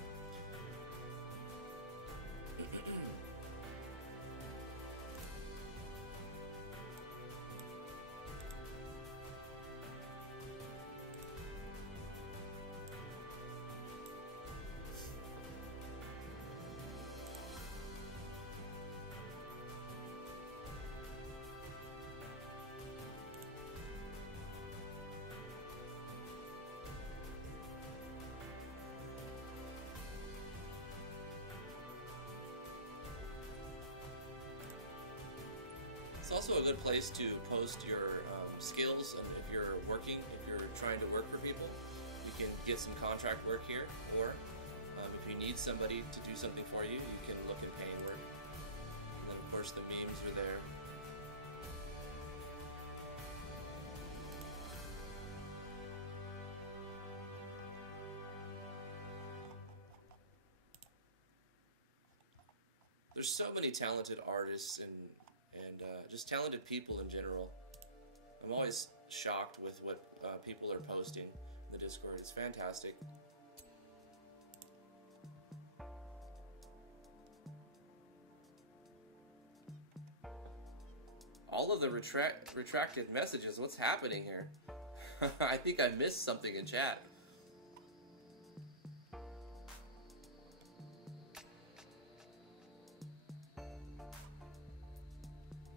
It's also a good place to post your skills, and if you're working, if you're trying to work for people, you can get some contract work here, or if you need somebody to do something for you, you can look at paying work. And then of course the memes are there. There's so many talented artists and just talented people in general. I'm always shocked with what people are posting in the Discord. It's fantastic. All of the retracted messages. What's happening here? I think I missed something in chat.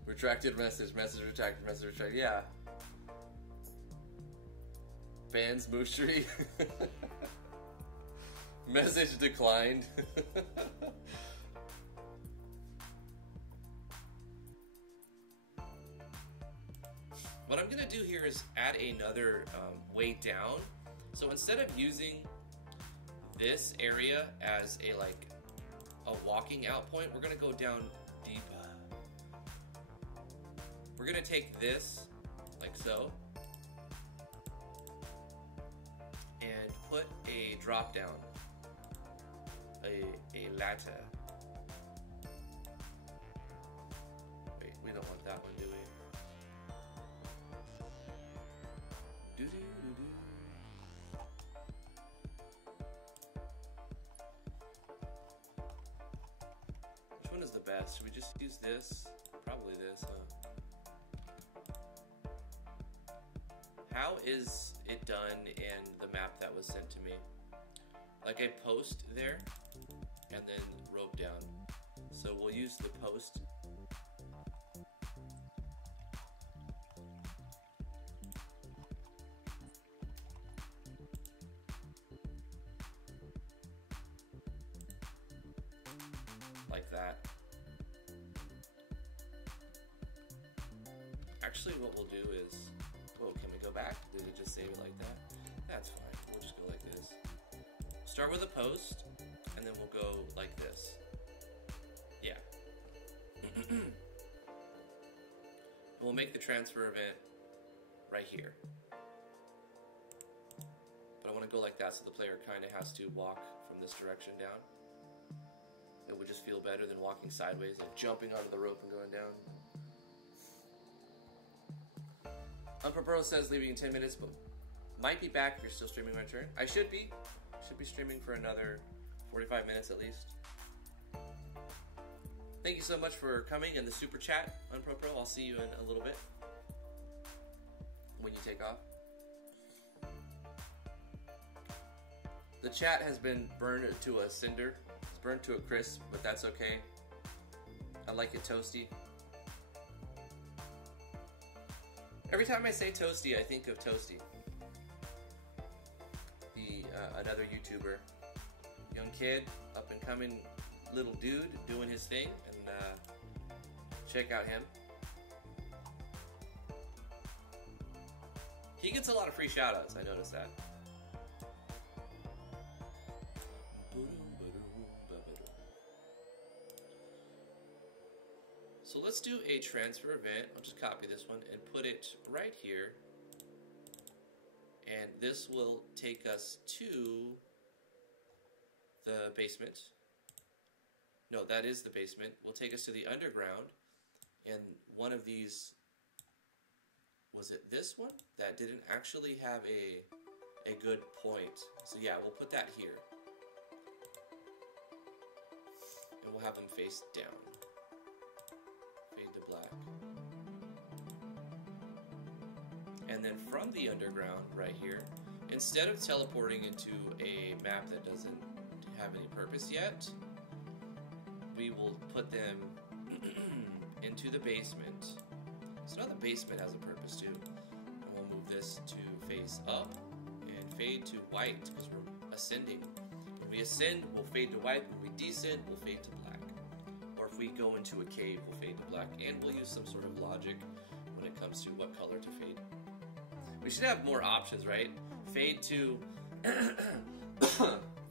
Retracted message, retracted, retracted, yeah. Bans Moochery. Message declined. What I'm gonna do here is add another way down. So instead of using this area as a walking out point, we're gonna go down deeper. We're gonna take this, like so, and put a drop down, a ladder. Wait, we don't want that one, do we? Which one is the best? Should we just use this? Probably this, huh? How is it done in the map that was sent to me? Like I post there and then rope down. So we'll use the post. Like that. Actually, what we'll do is, whoa, can we go back? Did it just save it like that? That's fine. We'll just go like this. Start with a post, and then we'll go like this. Yeah. And we'll make the transfer event right here. But I want to go like that so the player kind of has to walk from this direction down. It would just feel better than walking sideways and jumping onto the rope and going down. Unpropro says leaving in 10 minutes, but might be back if you're still streaming my turn. I should be. Should be streaming for another 45 minutes at least. Thank you so much for coming in the super chat, Unpropro. I'll see you in a little bit when you take off. The chat has been burned to a cinder. It's burned to a crisp, but that's okay. I like it toasty. Every time I say toasty, I think of Toasty, the another YouTuber, young kid, up and coming little dude doing his thing, and check out him. He gets a lot of free shoutouts. I noticed that. So let's do a transfer event. I'll just copy this one and put it right here. And this will take us to the basement. No, that is the basement. Will take us to the underground. And one of these, was it this one? That didn't actually have a good point. So yeah, we'll put that here. And we'll have them face down. Fade to black. And then from the underground, right here, instead of teleporting into a map that doesn't have any purpose yet, we will put them into the basement. So now the basement has a purpose too. And we'll move this to face up and fade to white because we're ascending. When we ascend, we'll fade to white. When we descend, we'll fade to black. Or if we go into a cave, we'll fade to black. And we'll use some sort of logic when it comes to what color to fade. We should have more options, right? Fade to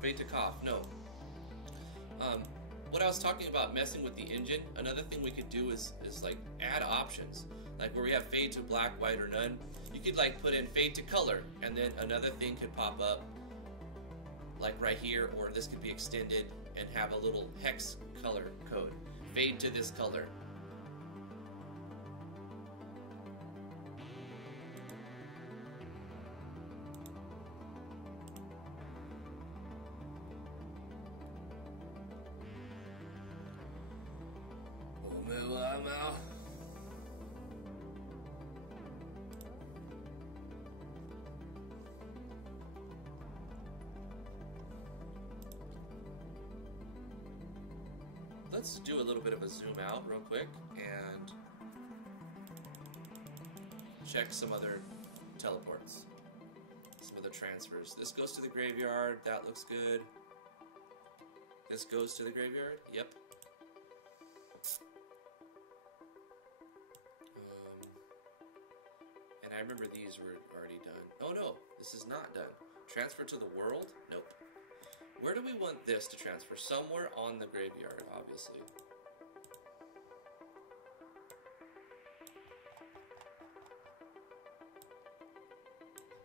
fade to cough. No. What I was talking about messing with the engine, another thing we could do is like add options. Like where we have fade to black, white, or none. You could like put in fade to color, and then another thing could pop up like right here, or this could be extended and have a little hex color code. Fade to this color. Let's do a little bit of a zoom out real quick and check some other teleports, some other transfers. This goes to the graveyard, that looks good. This goes to the graveyard, yep. And I remember these were already done. Oh no, this is not done. Transfer to the world? Nope. Where do we want this to transfer? Somewhere on the graveyard, obviously.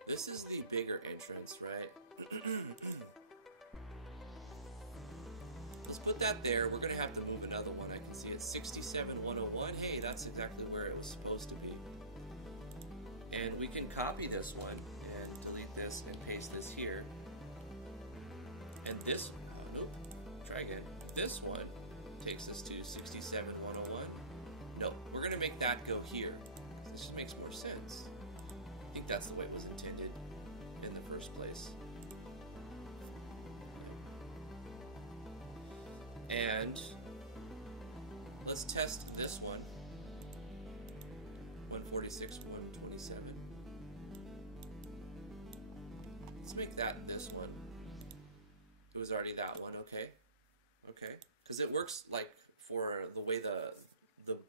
This is the bigger entrance, right? Let's put that there. We're going to have to move another one. I can see it's 67101. Hey, that's exactly where it was supposed to be. And we can copy this one and delete this and paste this here. And this, nope, try again. This one takes us to 67101. No, we're gonna make that go here. This just makes more sense. I think that's the way it was intended in the first place. And let's test this one. 146, 127. Let's make that this one. It was already that one, okay. Okay. Because it works like for the way the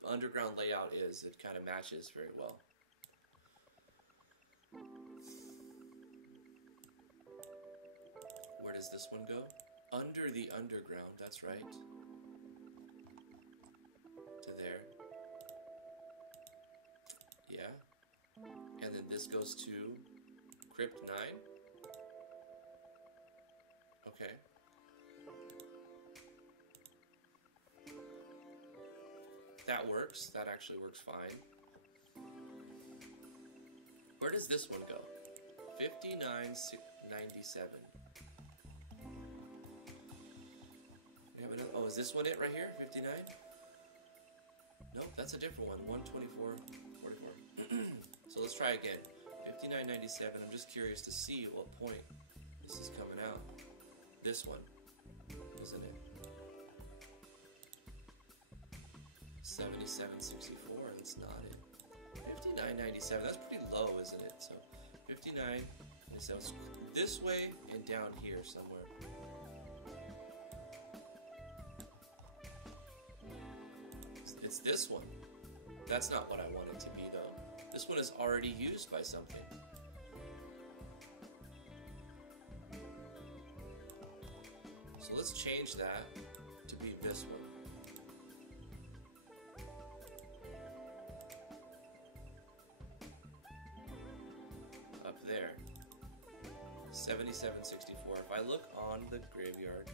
underground layout is, it kind of matches very well. Where does this one go? Under the underground, that's right. To there. Yeah. And then this goes to Crypt 9. Okay. That works. That actually works fine. Where does this one go? 5997. We have another. Oh, is this one it right here? 59? Nope, that's a different one. 124, 44. So let's try again. 5997. I'm just curious to see at what point this is coming out. This one, isn't it? 7764, that's not it. 5997, that's pretty low, isn't it? So 5997, this way and down here somewhere. It's this one. That's not what I want it to be though. This one is already used by something. So let's change that to be this one. Up there. 7764. If I look on the graveyard,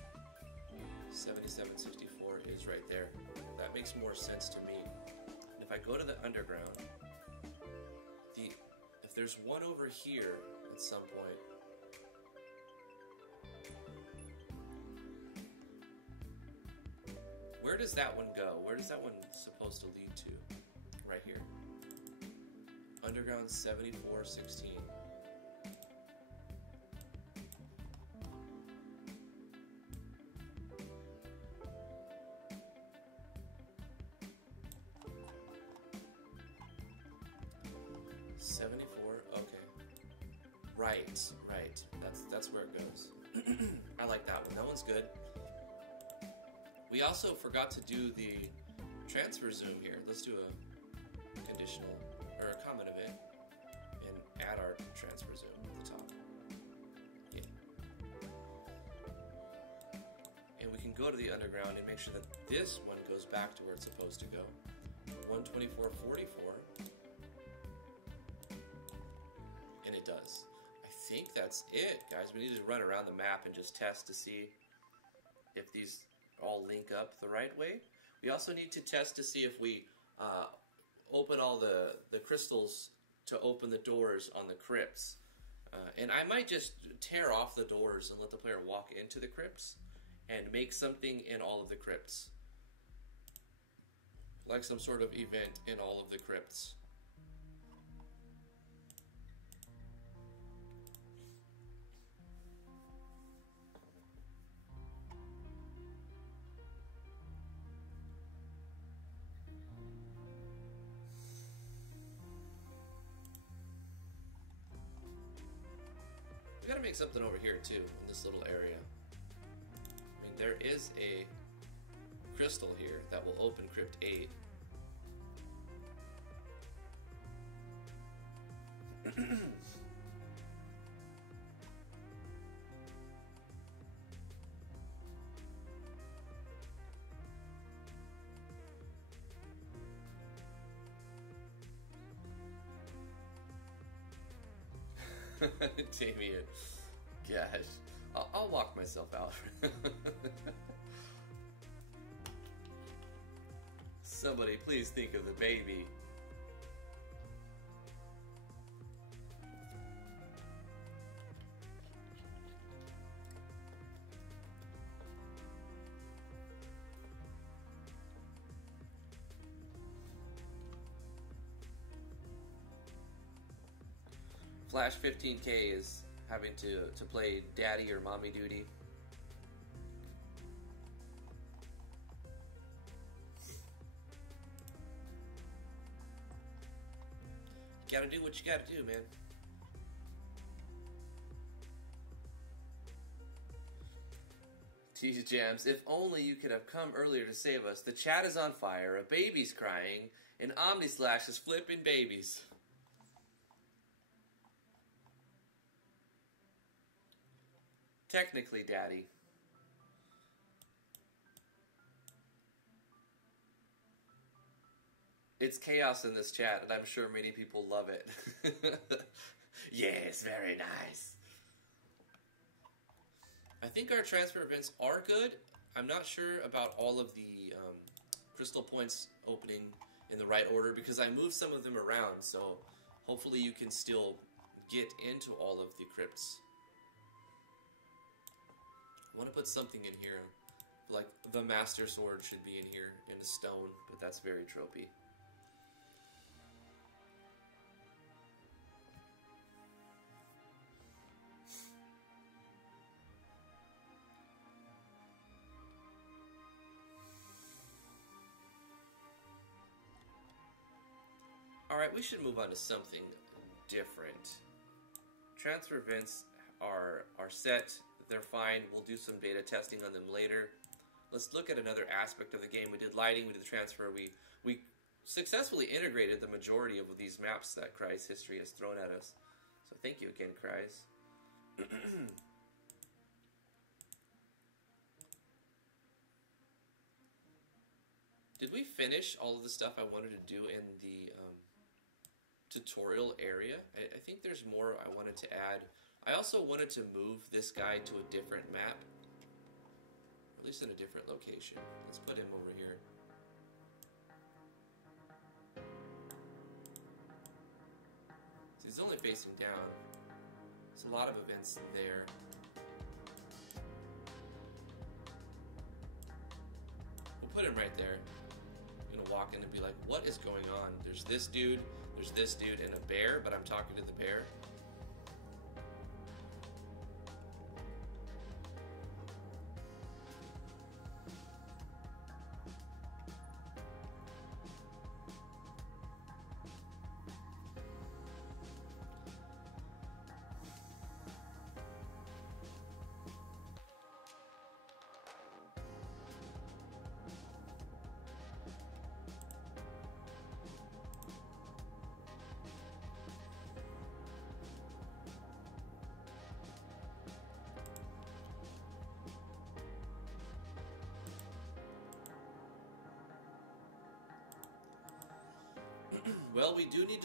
7764 is right there. That makes more sense to me. And if I go to the underground, if there's one over here at some point, where does that one go? Where does that one supposed to lead to? Right here. Underground 7416. Right. That's where it goes. I like that one. That one's good. We also forgot to do the transfer zoom here. Let's do a conditional or a comment event and add our transfer zoom at the top. Yeah. And we can go to the underground and make sure that this one goes back to where it's supposed to go. 124.44. And it does. I think that's it, guys. We need to run around the map and just test to see if these all link up the right way. We also need to test to see if we open all the crystals to open the doors on the crypts. And I might just tear off the doors and let the player walk into the crypts and make something in all of the crypts. Like some sort of event in all of the crypts. We gotta make something over here too, in this little area. I mean, there is a crystal here that will open Crypt 8. Damian, gosh, I'll walk myself out. Somebody please think of the baby. Flash 15K is having to play daddy or mommy duty. You gotta do what you gotta do, man. Tease Jams, if only you could have come earlier to save us. The chat is on fire, a baby's crying, and Omnislash is flipping babies. Technically, Daddy. It's chaos in this chat, and I'm sure many people love it. Yes, very nice. I think our transfer events are good. I'm not sure about all of the crystal points opening in the right order because I moved some of them around, so hopefully you can still get into all of the crypts. I want to put something in here, like the Master Sword should be in here in a stone, but that's very tropey. Alright, we should move on to something different. Transfer events are set. They're fine. We'll do some beta testing on them later. Let's look at another aspect of the game. We did lighting, we did the transfer. We successfully integrated the majority of these maps that Cry's history has thrown at us. So thank you again, Cry's. Did we finish all of the stuff I wanted to do in the tutorial area? I think there's more I wanted to add I also wanted to move this guy to a different map, at least in a different location. Let's put him over here. So he's only facing down. There's a lot of events there. We'll put him right there. I'm gonna walk in and be like, what is going on? There's this dude, and a bear, but I'm talking to the bear. Well, we do need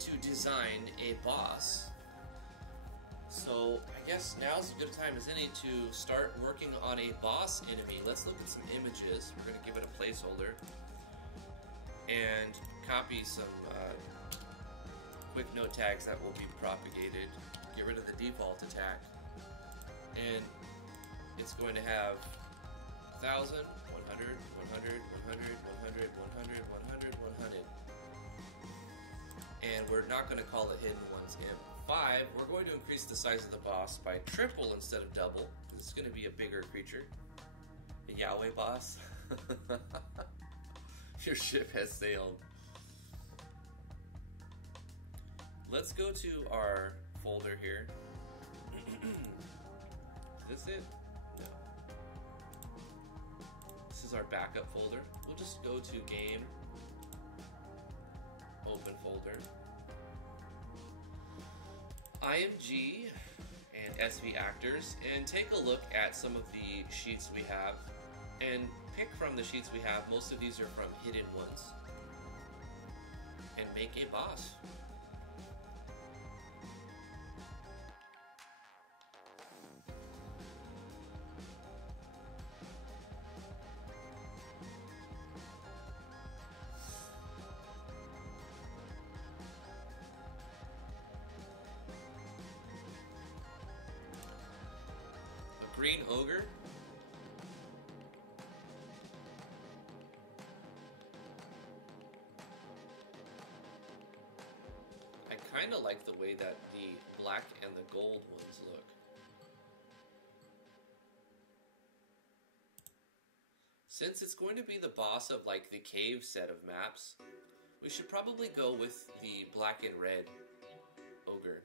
to design a boss. So I guess now's as good a time as any to start working on a boss enemy. Let's look at some images. We're going to give it a placeholder and copy some quick note tags that will be propagated. Get rid of the default attack, and it's going to have 1,000, 100, 100, 100, 100, 100, 100, 100. And we're not going to call it Hidden Ones M5. We're going to increase the size of the boss by triple instead of double, because it's going to be a bigger creature. A Yahweh boss. Your ship has sailed. Let's go to our folder here. Is this it? No. This is our backup folder. We'll just go to Game, Open Folder, IMG, and SV Actors, and take a look at some of the sheets we have, and pick from the sheets we have. Most of these are from Hidden Ones, and make a boss. Green ogre. I kind of like the way that the black and the gold ones look. Since it's going to be the boss of like the cave set of maps, we should probably go with the black and red ogre.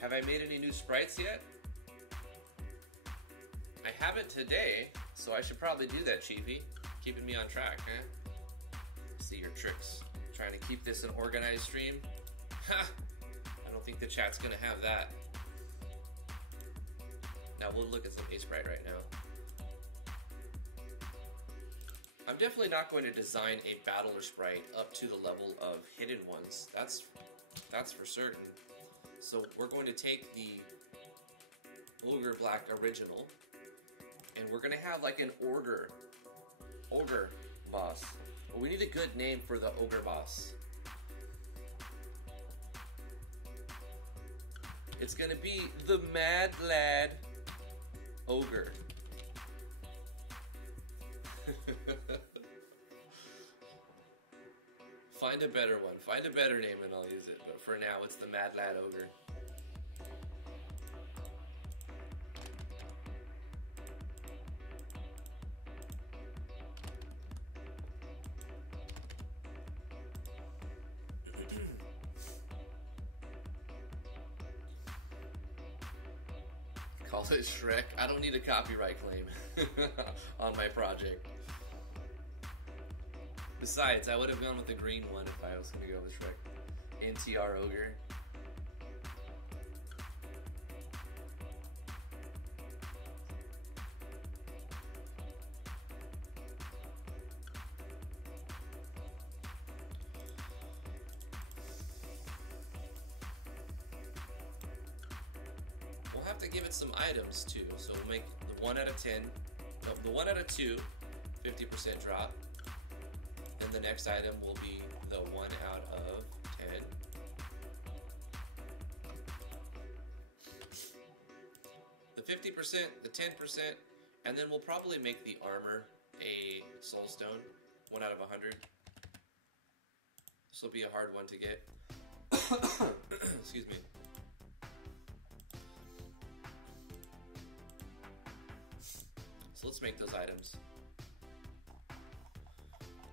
Have I made any new sprites yet? I haven't today, so I should probably do that, Chiefy. Keeping me on track, huh? See your tricks. Trying to keep this an organized stream? Ha! I don't think the chat's gonna have that. Now we'll look at some A-Sprite right now. I'm definitely not going to design a battler sprite up to the level of Hidden Ones. That's for certain. So we're going to take the Ogre Black original, and we're going to have like an ogre boss. But we need a good name for the ogre boss. It's going to be the Mad Lad Ogre. Find a better one. Find a better name and I'll use it. But for now, it's the Mad Lad Ogre. Call it Shrek. I don't need a copyright claim on my project. Besides, I would have gone with the green one if I was going to go with Shrek. NTR Ogre. We'll have to give it some items too. So we'll make the 1 out of 10, no, the 1 out of 2, 50% drop. And the next item will be the 1 out of 10. The 50%, the 10%, and then we'll probably make the armor a soulstone, 1 out of 100. This will be a hard one to get. Excuse me. So let's make those items.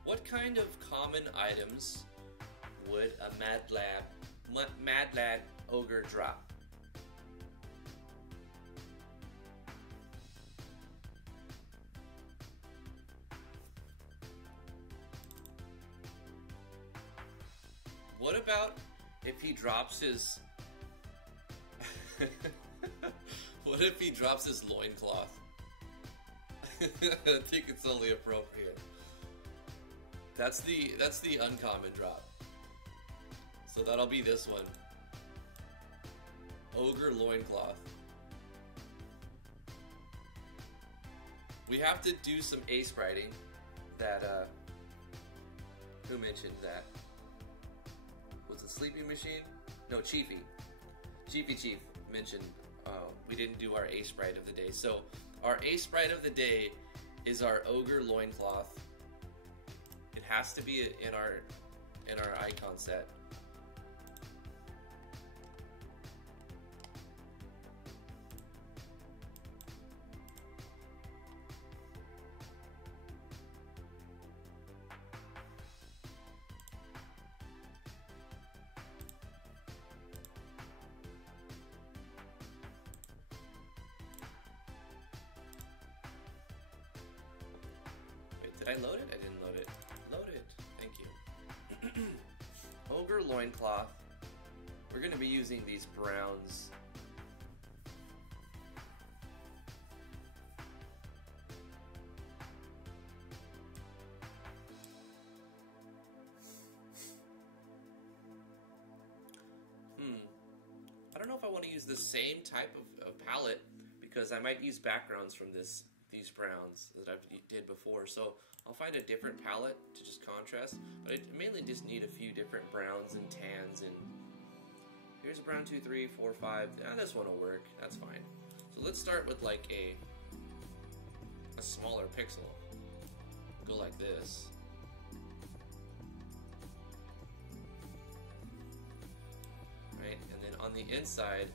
What kind of common items would a Mad Lad Ogre drop? What about if he drops his... What if he drops his loincloth? I think it's only appropriate. That's the uncommon drop. So that'll be this one. Ogre loincloth. We have to do some ace writing. That who mentioned that? Was it Sleeping Machine? No, Chiefy. Chief mentioned we didn't do our ace sprite of the day. So our ace sprite of the day is our ogre loincloth. It has to be in our icon set. Did I load it? I didn't load it. Load it. Thank you. Ogre loincloth. We're going to be using these browns. I don't know if I want to use the same type of palette because I might use backgrounds from these browns that I did before. So I'll find a different palette to just contrast, but I mainly just need a few different browns and tans. And here's a brown 2, 3, 4, 5. This one will work. That's fine. So let's start with like a smaller pixel. Go like this. Right, and then on the inside,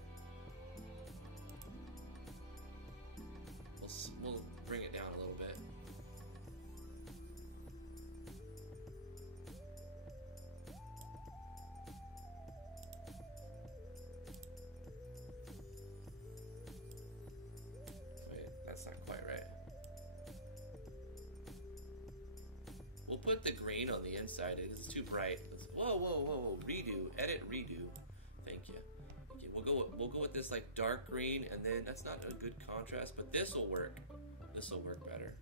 we'll bring it down a little bit. Wait, that's not quite right. We'll put the green on the inside. It's too bright. Whoa. Redo. Edit, redo. Thank you. Okay, we'll go with this like dark green, and then that's not a good contrast, but this will work. This will work better.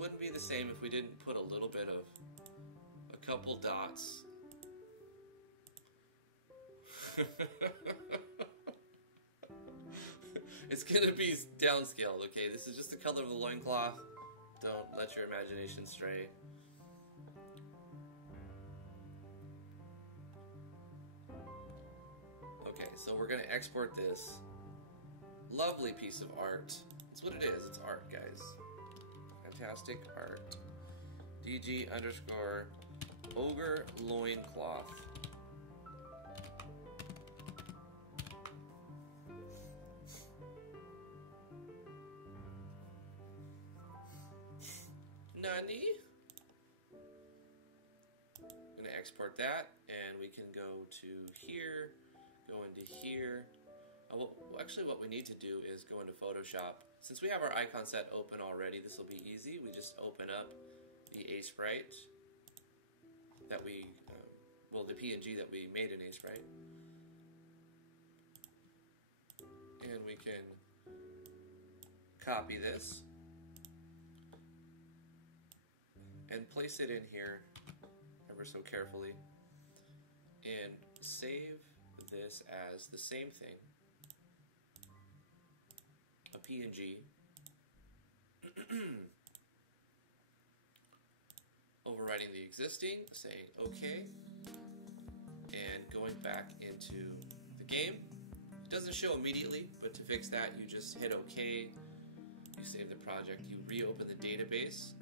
wouldn't be the same if we didn't put a little bit of a couple dots. It's gonna be downscaled, okay? This is just the color of the loincloth. Don't let your imagination stray. Okay, so we're gonna export this lovely piece of art. That's what it is, it's art, guys. Fantastic art. DG_ogre loincloth. Nani? I'm gonna export that, and we can go to here, go into here. Actually, what we need to do is go into Photoshop. Since we have our icon set open already, this will be easy. We just open up the A-Sprite that we, well, the PNG that we made in A-Sprite. And we can copy this and place it in here ever so carefully and save this as the same thing, a PNG. Overwriting the existing, saying OK, and going back into the game. It doesn't show immediately, but to fix that you just hit OK, you save the project, you reopen the database,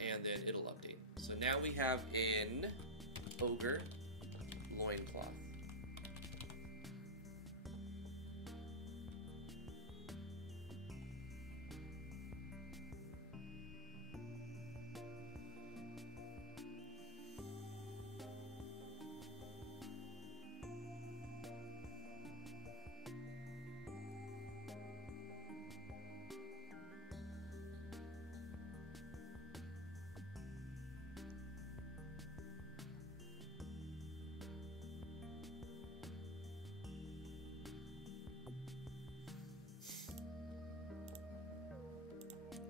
and then it'll update. So now we have an ogre loincloth.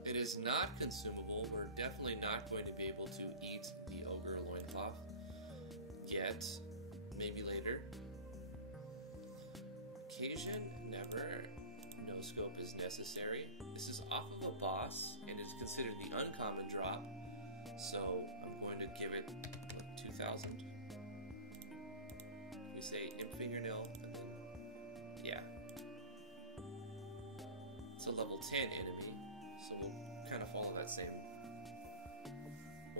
It is not consumable. We're definitely not going to be able to eat the ogre loincloth yet. Maybe later. Occasion, never. No scope is necessary. This is off of a boss, and it's considered the uncommon drop. So I'm going to give it like 2,000. We say imp fingernail, and then yeah. It's a level 10 enemy. So we'll kind of follow that same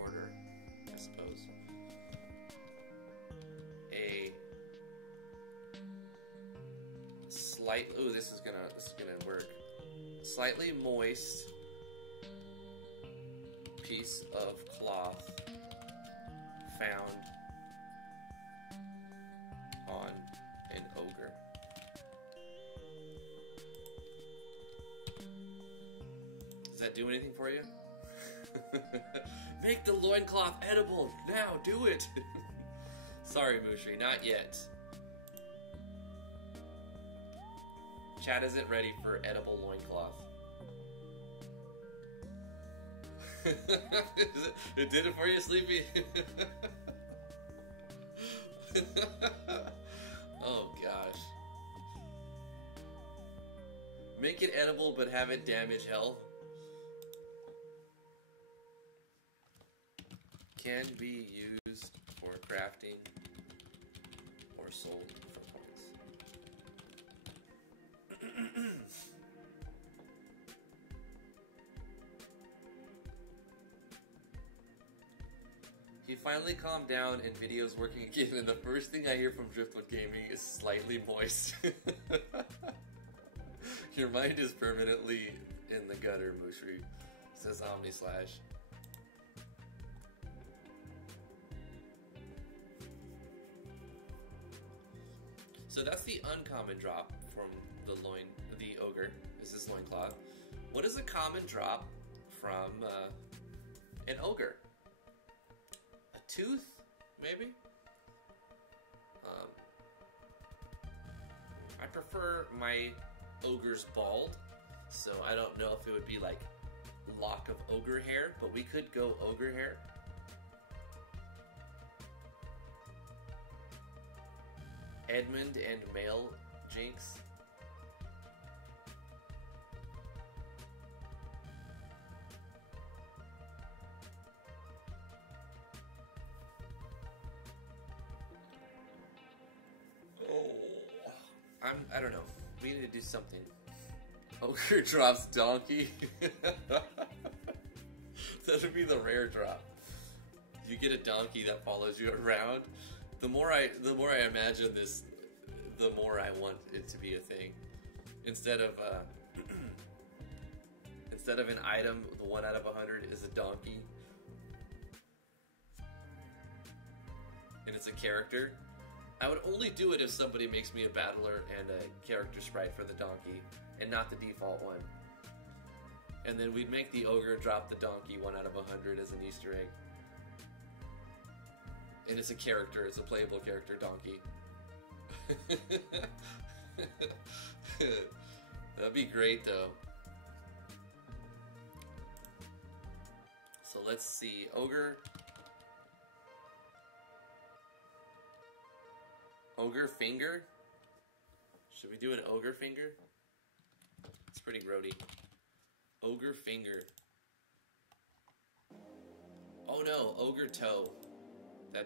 order, I suppose. A slight, ooh, this is gonna work. Slightly moist piece of cloth found on an ogre. Does that do anything for you? Make the loincloth edible! Now, do it! Sorry, Mushri, not yet. Chat isn't ready for edible loincloth. It did it for you, Sleepy? Oh, gosh. Make it edible, but have it damage health. Can be used for crafting or sold for points. He finally calmed down and video's working again, and the first thing I hear from Driftwood Gaming is slightly moist. Your mind is permanently in the gutter, Mushri, says OmniSlash. So that's the uncommon drop from the ogre. This is loincloth. What is a common drop from an ogre? A tooth, maybe? I prefer my ogres bald, so I don't know if it would be like lock of ogre hair, but we could go ogre hair. Edmund and male Jinx. I don't know. We need to do something. Ogre drops donkey. That would be the rare drop. You get a donkey that follows you around. The more I imagine this, the more I want it to be a thing. Instead of an item, the 1 out of 100 is a donkey, and it's a character. I would only do it if somebody makes me a battler and a character sprite for the donkey, and not the default one. And then we'd make the ogre drop the donkey 1 out of 100 as an Easter egg. And it's a character, it's a playable character donkey. That'd be great though. So let's see, ogre. Ogre finger? Should we do an ogre finger? It's pretty grody. Ogre finger. Oh no, ogre toe.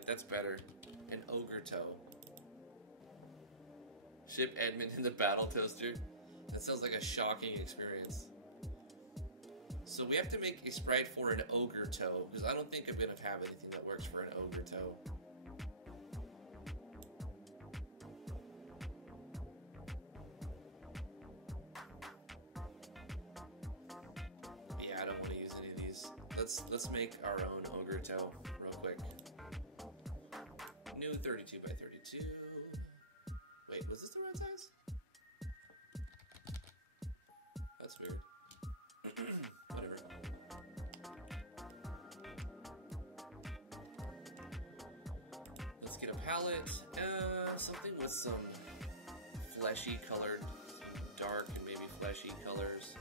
That's better. An ogre toe. Ship Edmund in the battle toaster. That sounds like a shocking experience. So we have to make a sprite for an ogre toe, because I don't think I'm gonna have anything that works for an ogre toe. Yeah, I don't want to use any of these. Let's make our own ogre toe real quick. New 32 by 32. Wait, was this the right size? That's weird. Whatever. Let's get a palette. Something with some fleshy colored, dark and maybe fleshy colors.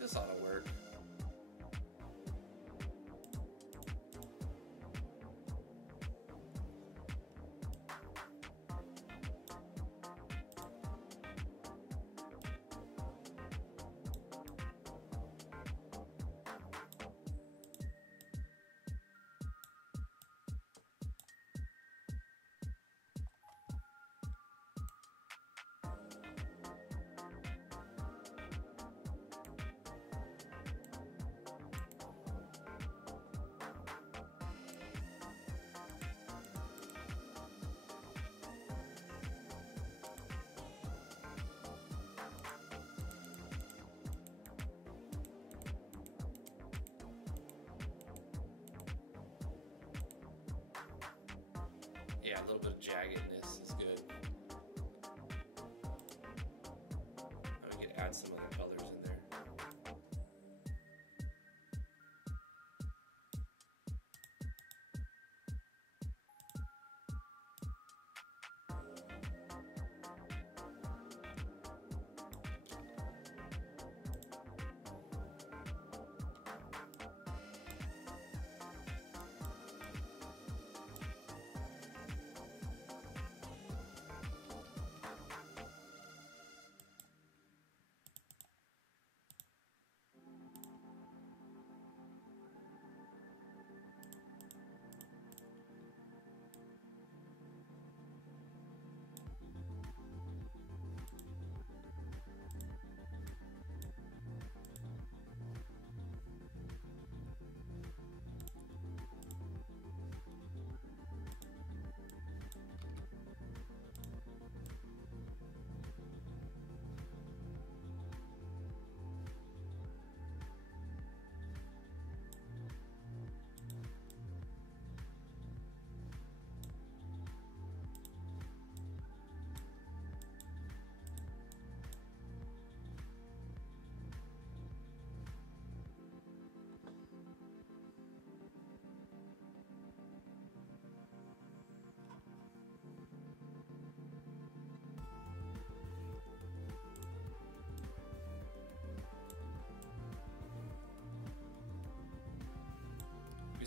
This ought to work. Yeah, a little bit of jaggedness is good. Now we could add some other colors in there.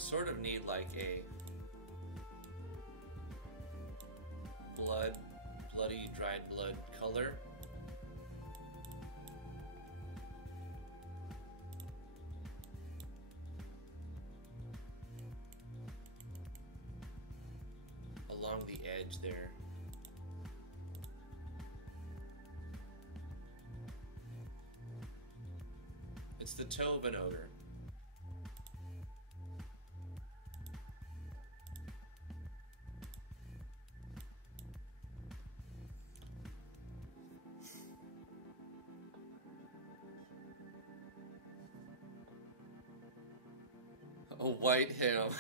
sort of need like a bloody dried blood color. Along the edge there. It's the toe of an ogre. A white ham.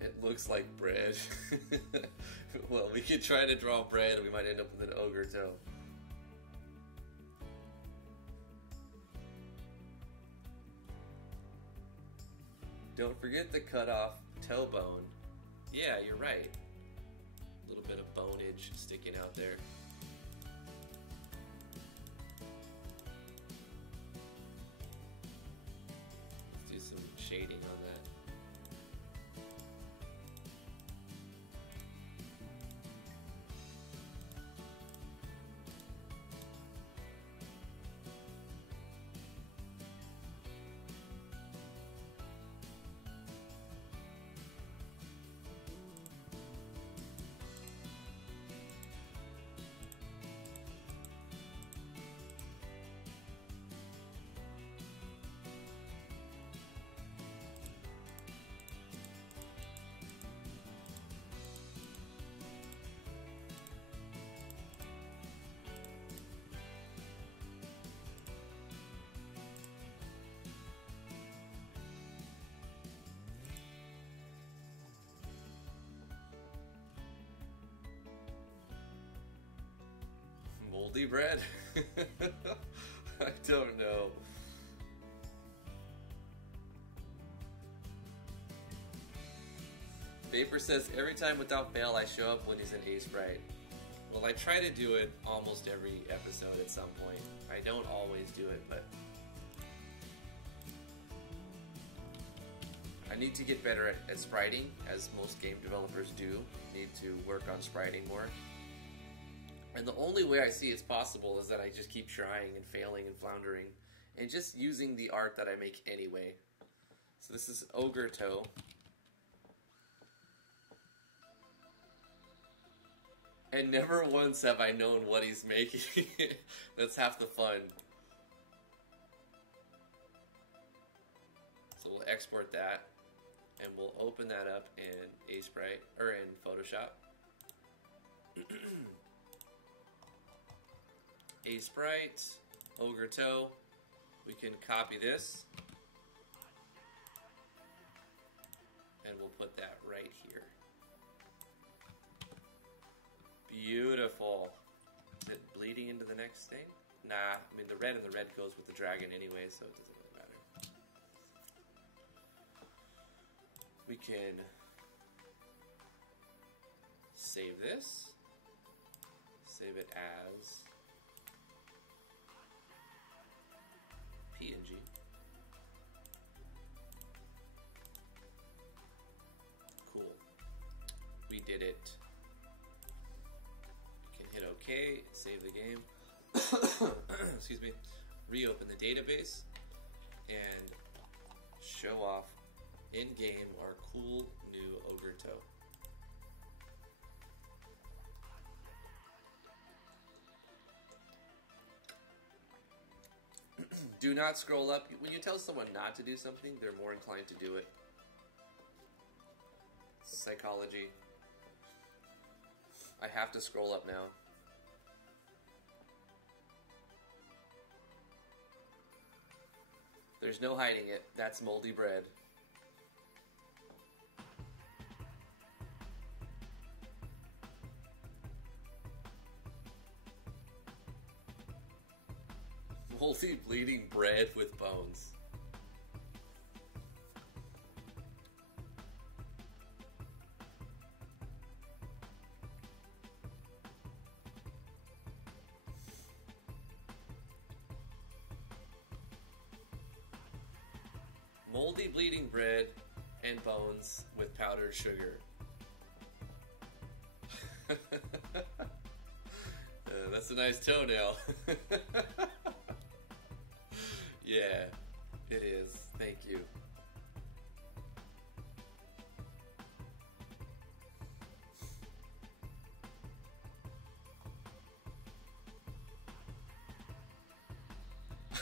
It looks like bread. Well, we could try to draw bread and we might end up with an ogre toe. Don't forget the cut off toe bone. Yeah, you're right. A little bit of bonage sticking out there. Let's do some shading on that. Moldy bread? I don't know. Vapor says, every time without fail I show up when he's an ace bright. Well, I try to do it almost every episode at some point. I don't always do it, but I need to get better at spriting, as most game developers do. Need to work on spriting more. And the only way I see it's possible is that I just keep trying and failing and floundering and just using the art that I make anyway. So this is Ogre Toe. And never once have I known what he's making. That's half the fun. So we'll export that and we'll open that up in Sprite or in Photoshop. A Sprite, Ogre Toe. We can copy this and we'll put that right here. Beautiful. Is it bleeding into the next thing? Nah, I mean the red goes with the dragon anyway, so it doesn't really matter. We can save this. Save it as PNG. Cool. We did it. We can hit OK, save the game. Excuse me. Reopen the database and show off in game our cool new Ogre Toe. Do not scroll up. When you tell someone not to do something, they're more inclined to do it. Psychology. I have to scroll up now. There's no hiding it. That's moldy bread. Moldy bleeding bread with bones. moldy bleeding bread and bones with powdered sugar. That's a nice toenail. Yeah, it is. Thank you.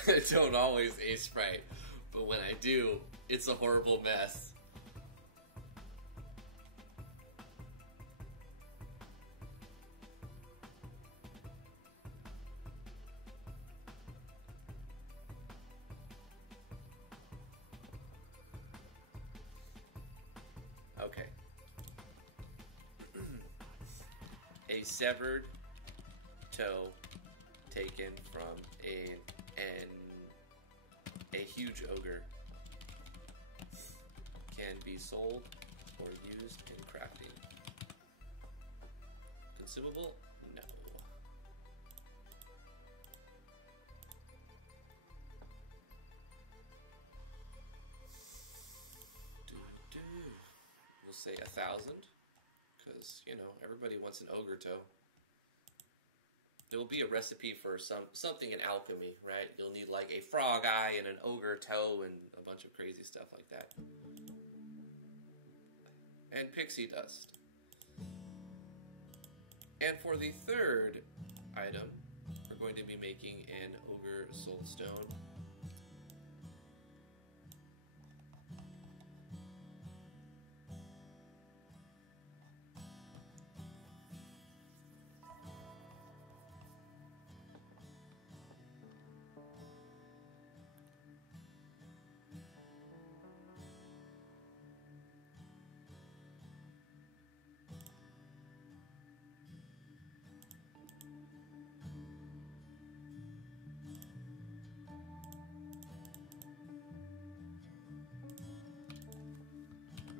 I don't always ace right, but when I do, it's a horrible mess. Okay. A severed toe taken from a huge ogre can be sold or used in crafting. Consumable? No. We'll say 1,000, because, you know, everybody wants an ogre toe. There will be a recipe for something in alchemy, right? You'll need like a frog eye and an ogre toe and a bunch of crazy stuff like that. And pixie dust. And for the third item, we're going to be making an ogre soulstone.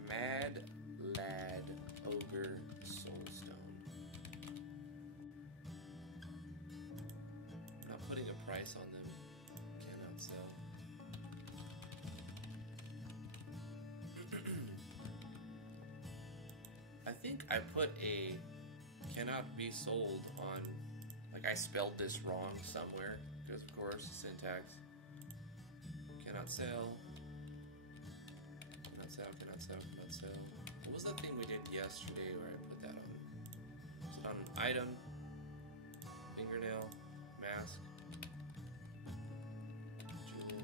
Mad Lad Ogre Soulstone. I'm not putting a price on them. Cannot sell. I think I put a cannot be sold on, like I spelled this wrong somewhere, because of course syntax. Cannot sell. Cannot sell. What was that thing we did yesterday where I put that on? Is it on an item? Fingernail? Mask? Jewel?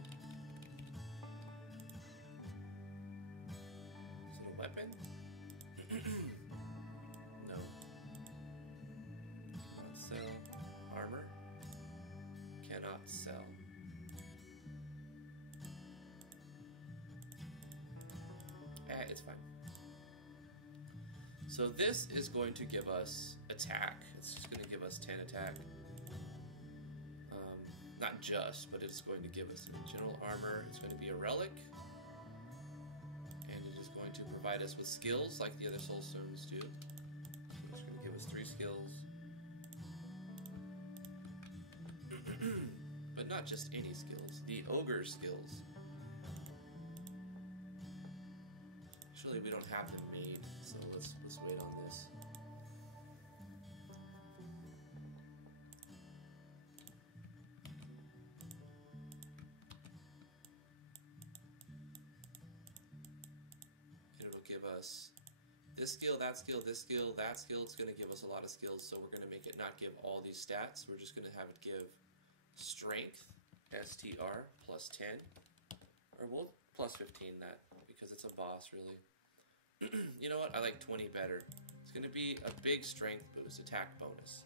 Is it a weapon? No. Cannot sell. Armor? Cannot sell. It's fine. So this is going to give us attack. It's just going to give us 10 attack. Not just, but it's going to give us general armor. It's going to be a relic. And it is going to provide us with skills like the other soulstones do. It's going to give us 3 skills. But not just any skills. The ogre skills. Actually, we don't have them made, so let's wait on this. And it'll give us this skill, that skill, this skill, that skill. It's going to give us a lot of skills, so we're going to make it not give all these stats. We're just going to have it give strength, STR, plus 10. Or we'll plus 15 that, because it's a boss, really. You know what? I like 20 better. It's going to be a big strength boost, attack bonus.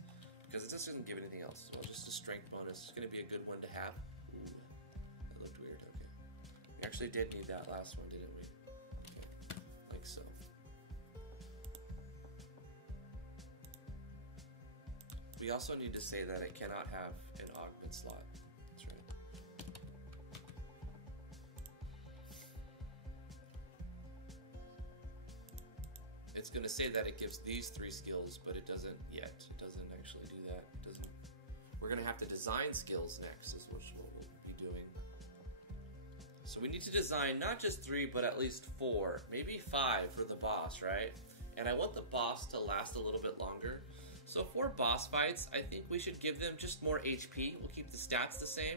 Because it just doesn't give anything else. Well, just a strength bonus. It's going to be a good one to have. Ooh, that looked weird. Okay. We actually did need that last one, didn't we? Okay. Like so. We also need to say that I cannot have an augment slot. That's right. It's going to say that it gives these 3 skills, but it doesn't yet. It doesn't actually do that. It doesn't. We're going to have to design skills next, is what we'll be doing. So we need to design not just 3, but at least 4, maybe 5 for the boss, right? And I want the boss to last a little bit longer. So for boss fights, I think we should give them just more HP. We'll keep the stats the same.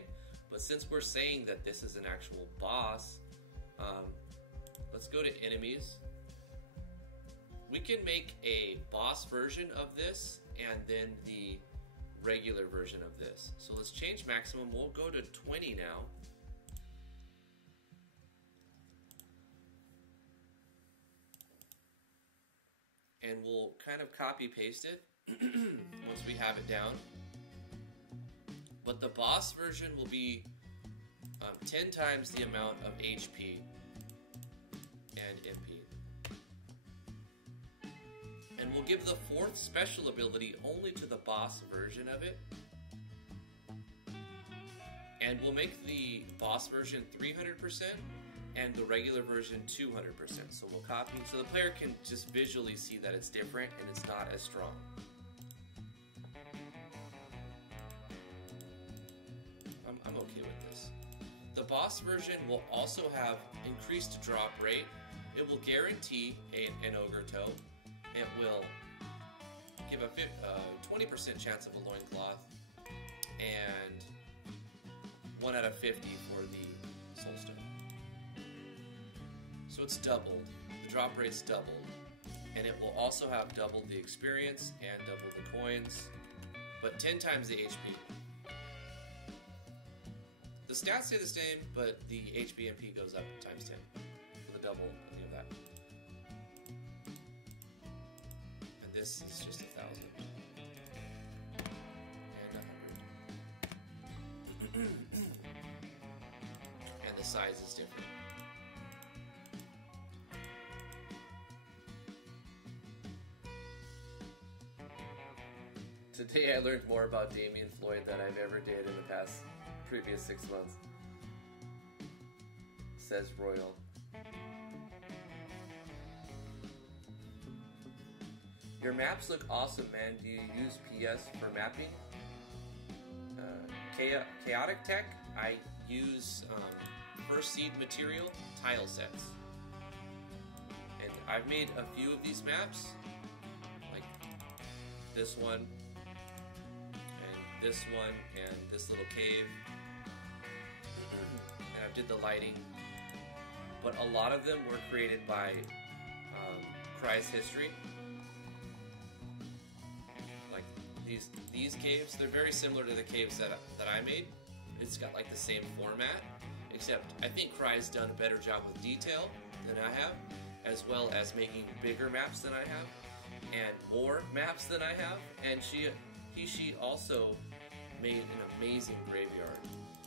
But since we're saying that this is an actual boss, let's go to enemies. We can make a boss version of this and then the regular version of this. So let's change maximum. We'll go to 20 now. And we'll kind of copy paste it once we have it down. But the boss version will be 10 times the amount of HP and MP. And we'll give the 4th special ability only to the boss version of it. And we'll make the boss version 300% and the regular version 200%. So we'll copy, so the player can just visually see that it's different and it's not as strong. I'm okay with this. The boss version will also have increased drop rate. It will guarantee an ogre toe. It will give a 20% chance of a loincloth and 1 out of 50 for the soulstone. So it's doubled. The drop rate's doubled. And it will also have double the experience and double the coins, but 10 times the HP. The stats stay the same, but the HP MP goes up times 10 for the double of that. And this is just 1,000 and 100. And the size is different. Today I learned more about Damian Floyd than I've ever did in the past previous 6 months, says Royal. Your maps look awesome, man. Do you use PS for mapping? Chaotic Tech, I use first seed material tile sets. And I've made a few of these maps, like this one, this one, and this little cave, and I did the lighting, but a lot of them were created by Cry's History. Like these caves, they're very similar to the caves that I made. It's got like the same format, except I think Cry's done a better job with detail than I have, as well as making bigger maps than I have, and more maps than I have, and she also made an amazing graveyard.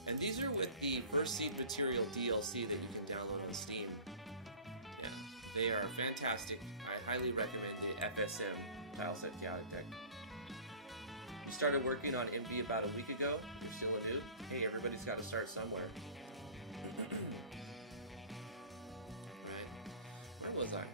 And these are with the First Seed Material DLC that you can download on Steam. Yeah, they are fantastic. I highly recommend the FSM Tileset Chaotic Deck. We started working on MV about a week ago. You're still a noob? Hey, everybody's got to start somewhere. Right. Where was I?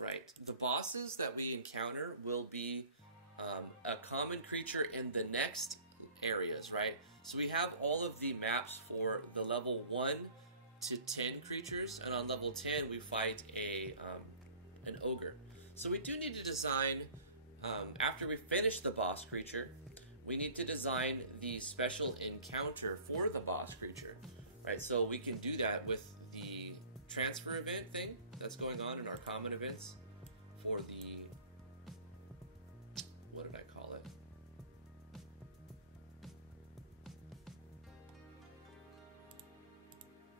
Right. The bosses that we encounter will be a common creature in the next areas, right? So we have all of the maps for the level 1 to 10 creatures, and on level 10 we fight an ogre. So we do need to design, after we finish the boss creature, we need to design the special encounter for the boss creature, right? So we can do that with the transfer event thing that's going on in our common events for the, what did I call it?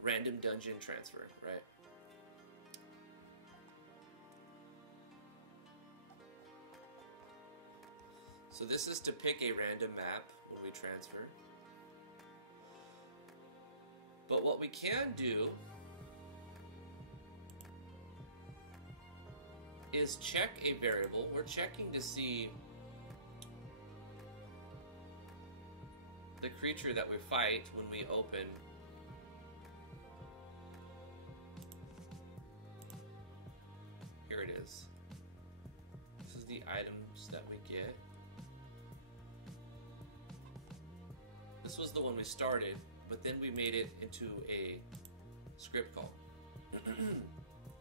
Random dungeon transfer, right? So this is to pick a random map when we transfer. But what we can do is check a variable. We're checking to see the creature that we fight when we open. Here it is. This is the items that we get. This was the one we started, but then we made it into a script call.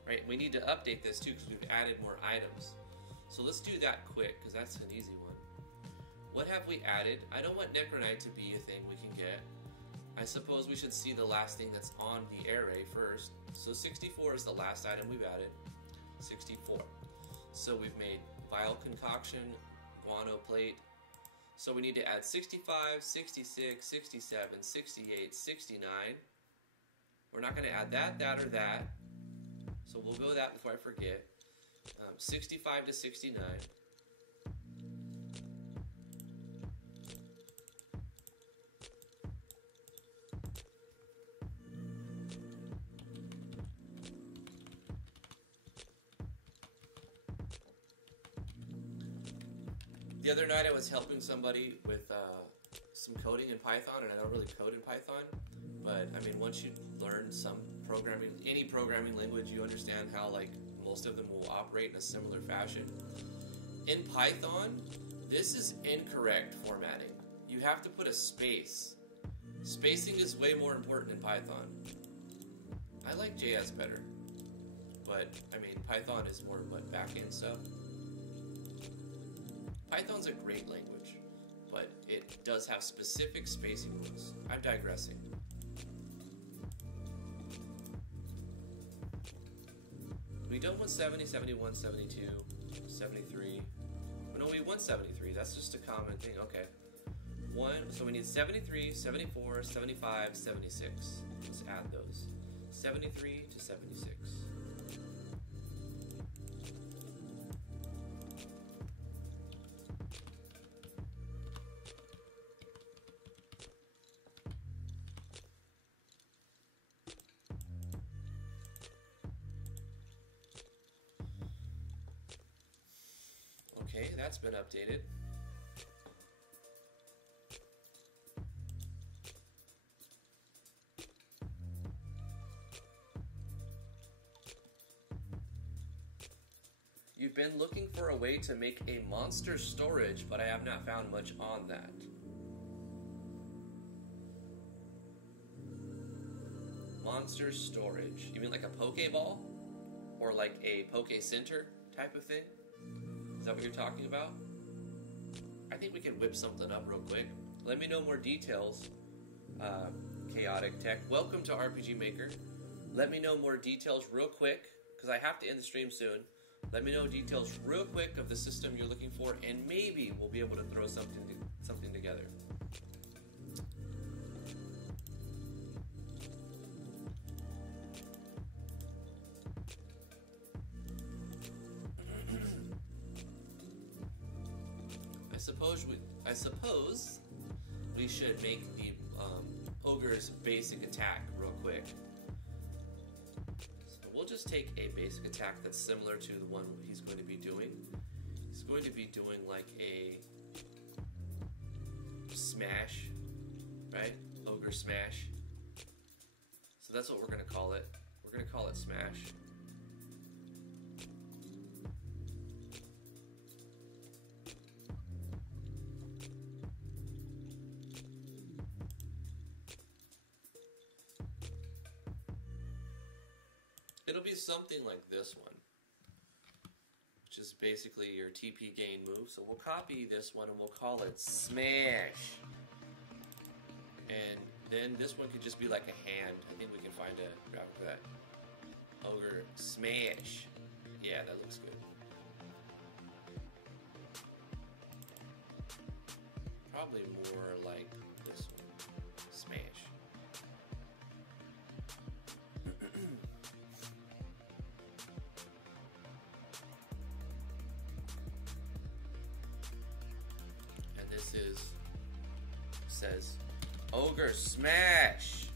Right, we need to update this too because we've added more items. So let's do that quick because that's an easy one. What have we added? I don't want Necronite to be a thing we can get. I suppose we should see the last thing that's on the array first. So 64 is the last item we've added. 64. So we've made vial concoction, guano plate. So we need to add 65, 66, 67, 68, 69. We're not going to add that, or that. So we'll go with that before I forget. 65 to 69. The other night I was helping somebody with some coding in Python, and I don't really code in Python, but I mean, once you learn some programming, any programming language, you understand how like most of them will operate in a similar fashion. In Python, this is incorrect formatting. You have to put a space. Spacing is way more important in Python. I like JS better, but I mean, Python is more what, back-end stuff. Python's a great language, but it does have specific spacing rules. I'm digressing. We don't want 70, 71, 72, 73. No, we want 73. That's just a common thing. Okay. So we need 73, 74, 75, 76. Let's add those. 73 to 76. Okay, that's been updated. You've been looking for a way to make a monster storage, but I have not found much on that. Monster storage. You mean like a Pokeball? Or like a Poke Center type of thing? Is that what you're talking about? I think we can whip something up real quick. Let me know more details, Chaotic Tech. Welcome to RPG Maker. Let me know more details real quick, because I have to end the stream soon. Let me know details real quick of the system you're looking for, and maybe we'll be able to throw something together. I suppose we should make the ogre's basic attack real quick. So we'll just take a basic attack that's similar to the one he's going to be doing. He's going to be doing like a smash, right? Ogre smash. So that's what we're going to call it. We're going to call it smash. It'll be something like this one, which is basically your TP gain move. So we'll copy this one and we'll call it Smash. And then this one could just be like a hand. I think we can find a graphic for that. Ogre Smash. Yeah, that looks good. Probably more like this one. Smash. Says Ogre Smash.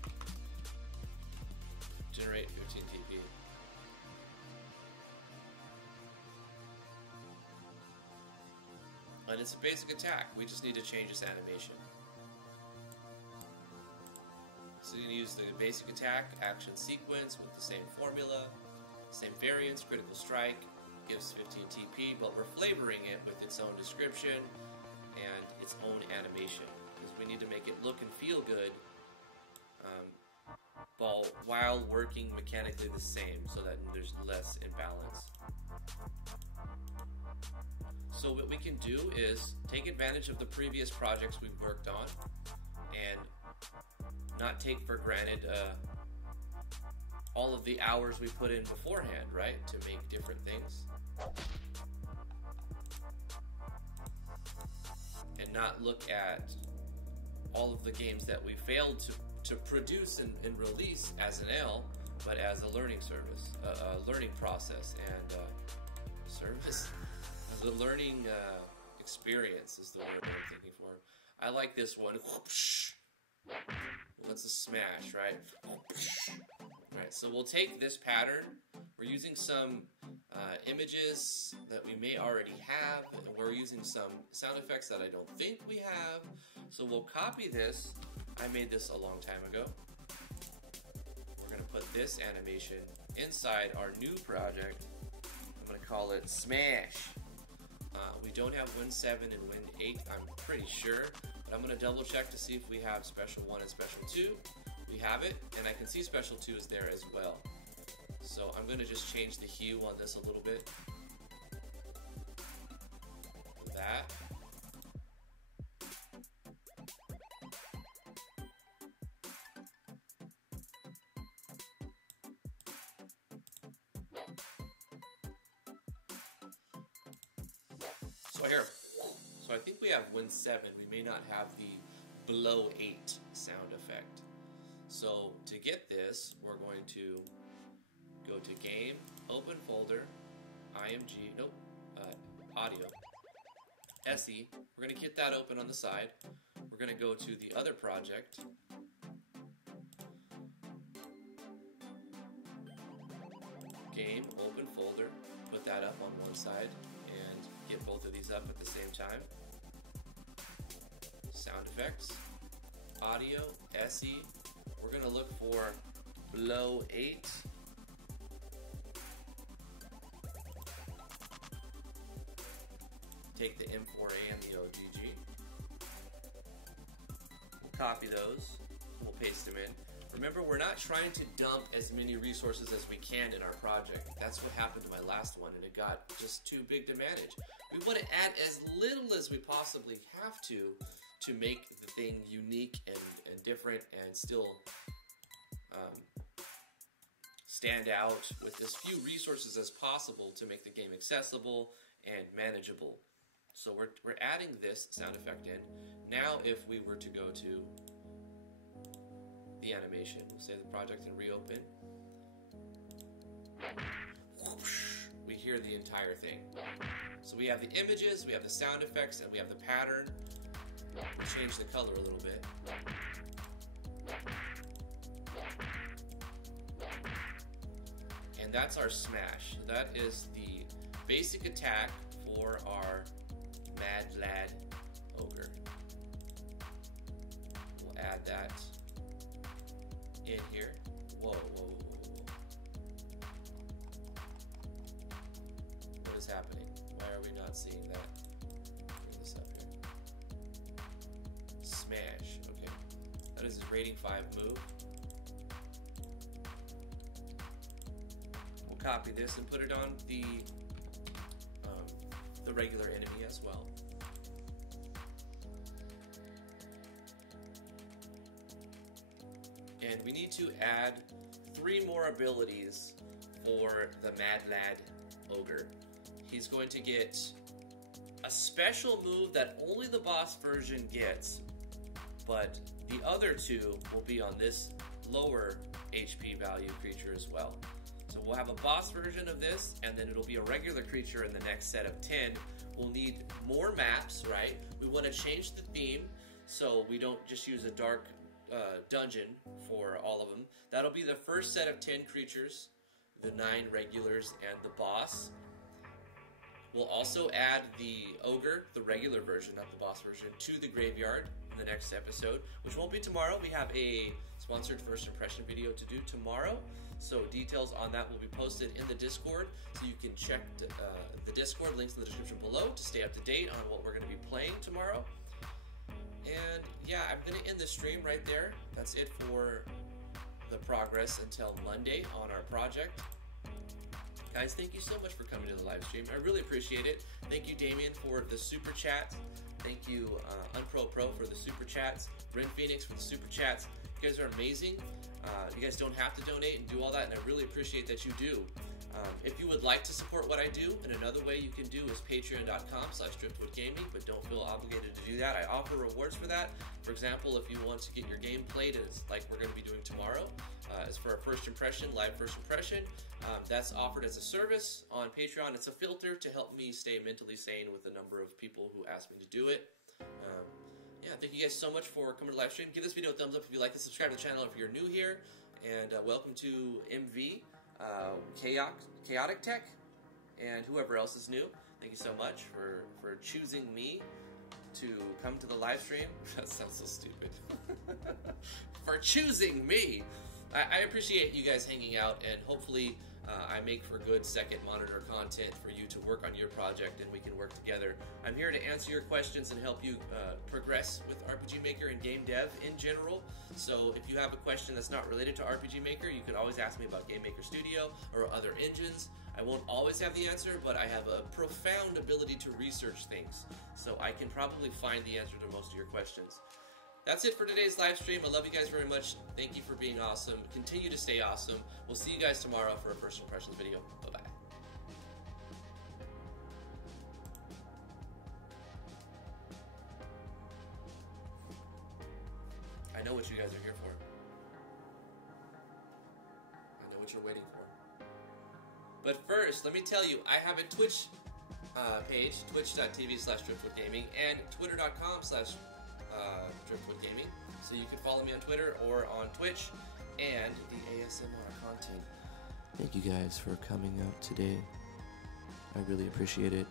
Generate 15 TP. And it's a basic attack. We just need to change this animation. So you're going to use the basic attack, action sequence with the same formula, same variance, critical strike, gives 15 TP, but we're flavoring it with its own description and its own animation, because we need to make it look and feel good while working mechanically the same, so that there's less imbalance. So what we can do is take advantage of the previous projects we've worked on and not take for granted all of the hours we put in beforehand, right, to make different things. And not look at all of the games that we failed to produce and release as an L, but as a learning service, a learning process, and service, as a learning experience is the word I'm thinking for. I like this one. That's a smash, right? Right, so we'll take this pattern. We're using some images that we may already have, and we're using some sound effects that I don't think we have. So we'll copy this. I made this a long time ago. We're going to put this animation inside our new project. I'm going to call it Smash. We don't have Win 7 and Win 8, I'm pretty sure, but I'm going to double check to see if we have Special 1 and Special 2. We have it, and I can see Special 2 is there as well. So I'm going to just change the hue on this a little bit. That. So I think we have Win 7. We may not have the Below 8 sound effect. So to get this, we're going to go to Game, Open Folder, Audio, SE. We're going to get that open on the side. We're going to go to the other project. Game, Open Folder, put that up on one side, and get both of these up at the same time. Sound effects, audio, SE. We're going to look for Below 8. Take the M4A and the OGG. We'll copy those. We'll paste them in. Remember, we're not trying to dump as many resources as we can in our project. That's what happened to my last one, and it got just too big to manage. We want to add as little as we possibly have to make the thing unique and different, and still stand out with as few resources as possible to make the game accessible and manageable. So we're adding this sound effect in. Now if we were to go to the animation, we'll save the project and reopen. We hear the entire thing. So we have the images, we have the sound effects, and we have the pattern. We'll change the color a little bit. And that's our smash. That is the basic attack for our Mad Lad Ogre. We'll add that in here. Whoa, whoa, whoa, whoa. What is happening? Why are we not seeing that? Bring this up here. Smash. Okay. That is his rating 5 move. We'll copy this and put it on the regular enemy as well. And we need to add 3 more abilities for the Mad Lad Ogre. He's going to get a special move that only the boss version gets, but the other 2 will be on this lower HP value creature as well. So we'll have a boss version of this, and then it'll be a regular creature in the next set of 10. We'll need more maps, right? We want to change the theme, so we don't just use a dark dungeon for all of them. That'll be the first set of 10 creatures, the 9 regulars, and the boss. We'll also add the ogre, the regular version, not the boss version, to the graveyard in the next episode, which won't be tomorrow. We have a sponsored first impression video to do tomorrow, so details on that will be posted in the Discord, so you can check the Discord, links in the description below, to stay up to date on what we're going to be playing tomorrow. And yeah, I'm going to end the stream right there. That's it for the progress until Monday on our project. Guys, thank you so much for coming to the live stream. I really appreciate it. Thank you, Damian, for the super chats. Thank you, UnProPro, for the super chats. Bryn Phoenix for the super chats. You guys are amazing. You guys don't have to donate and do all that, and I really appreciate that you do. If you would like to support what I do, and another way you can do is patreon.com/driftwoodgaming, but don't feel obligated to do that. I offer rewards for that. For example, if you want to get your game played, as like we're going to be doing tomorrow, as for a first impression, live first impression, that's offered as a service on Patreon. It's a filter to help me stay mentally sane with the number of people who ask me to do it. Yeah, thank you guys so much for coming to the live stream. Give this video a thumbs up if you like it. Subscribe to the channel if you're new here. And welcome to MV, Chaotic Tech, and whoever else is new. Thank you so much for choosing me to come to the live stream. That sounds so stupid. For choosing me. I appreciate you guys hanging out, and hopefully I make for good second monitor content for you to work on your project, and we can work together. I'm here to answer your questions and help you progress with RPG Maker and game dev in general. So if you have a question that's not related to RPG Maker, you can always ask me about Game Maker Studio or other engines. I won't always have the answer, but I have a profound ability to research things, so I can probably find the answer to most of your questions. That's it for today's live stream. I love you guys very much. Thank you for being awesome. Continue to stay awesome. We'll see you guys tomorrow for a first impressions video. Bye-bye. I know what you guys are here for. I know what you're waiting for. But first, let me tell you, I have a Twitch page, twitch.tv/driftwoodgaming, and twitter.com/driftwoodgaming. So you can follow me on Twitter or on Twitch, and the ASMR content. Thank you guys for coming out today. I really appreciate it.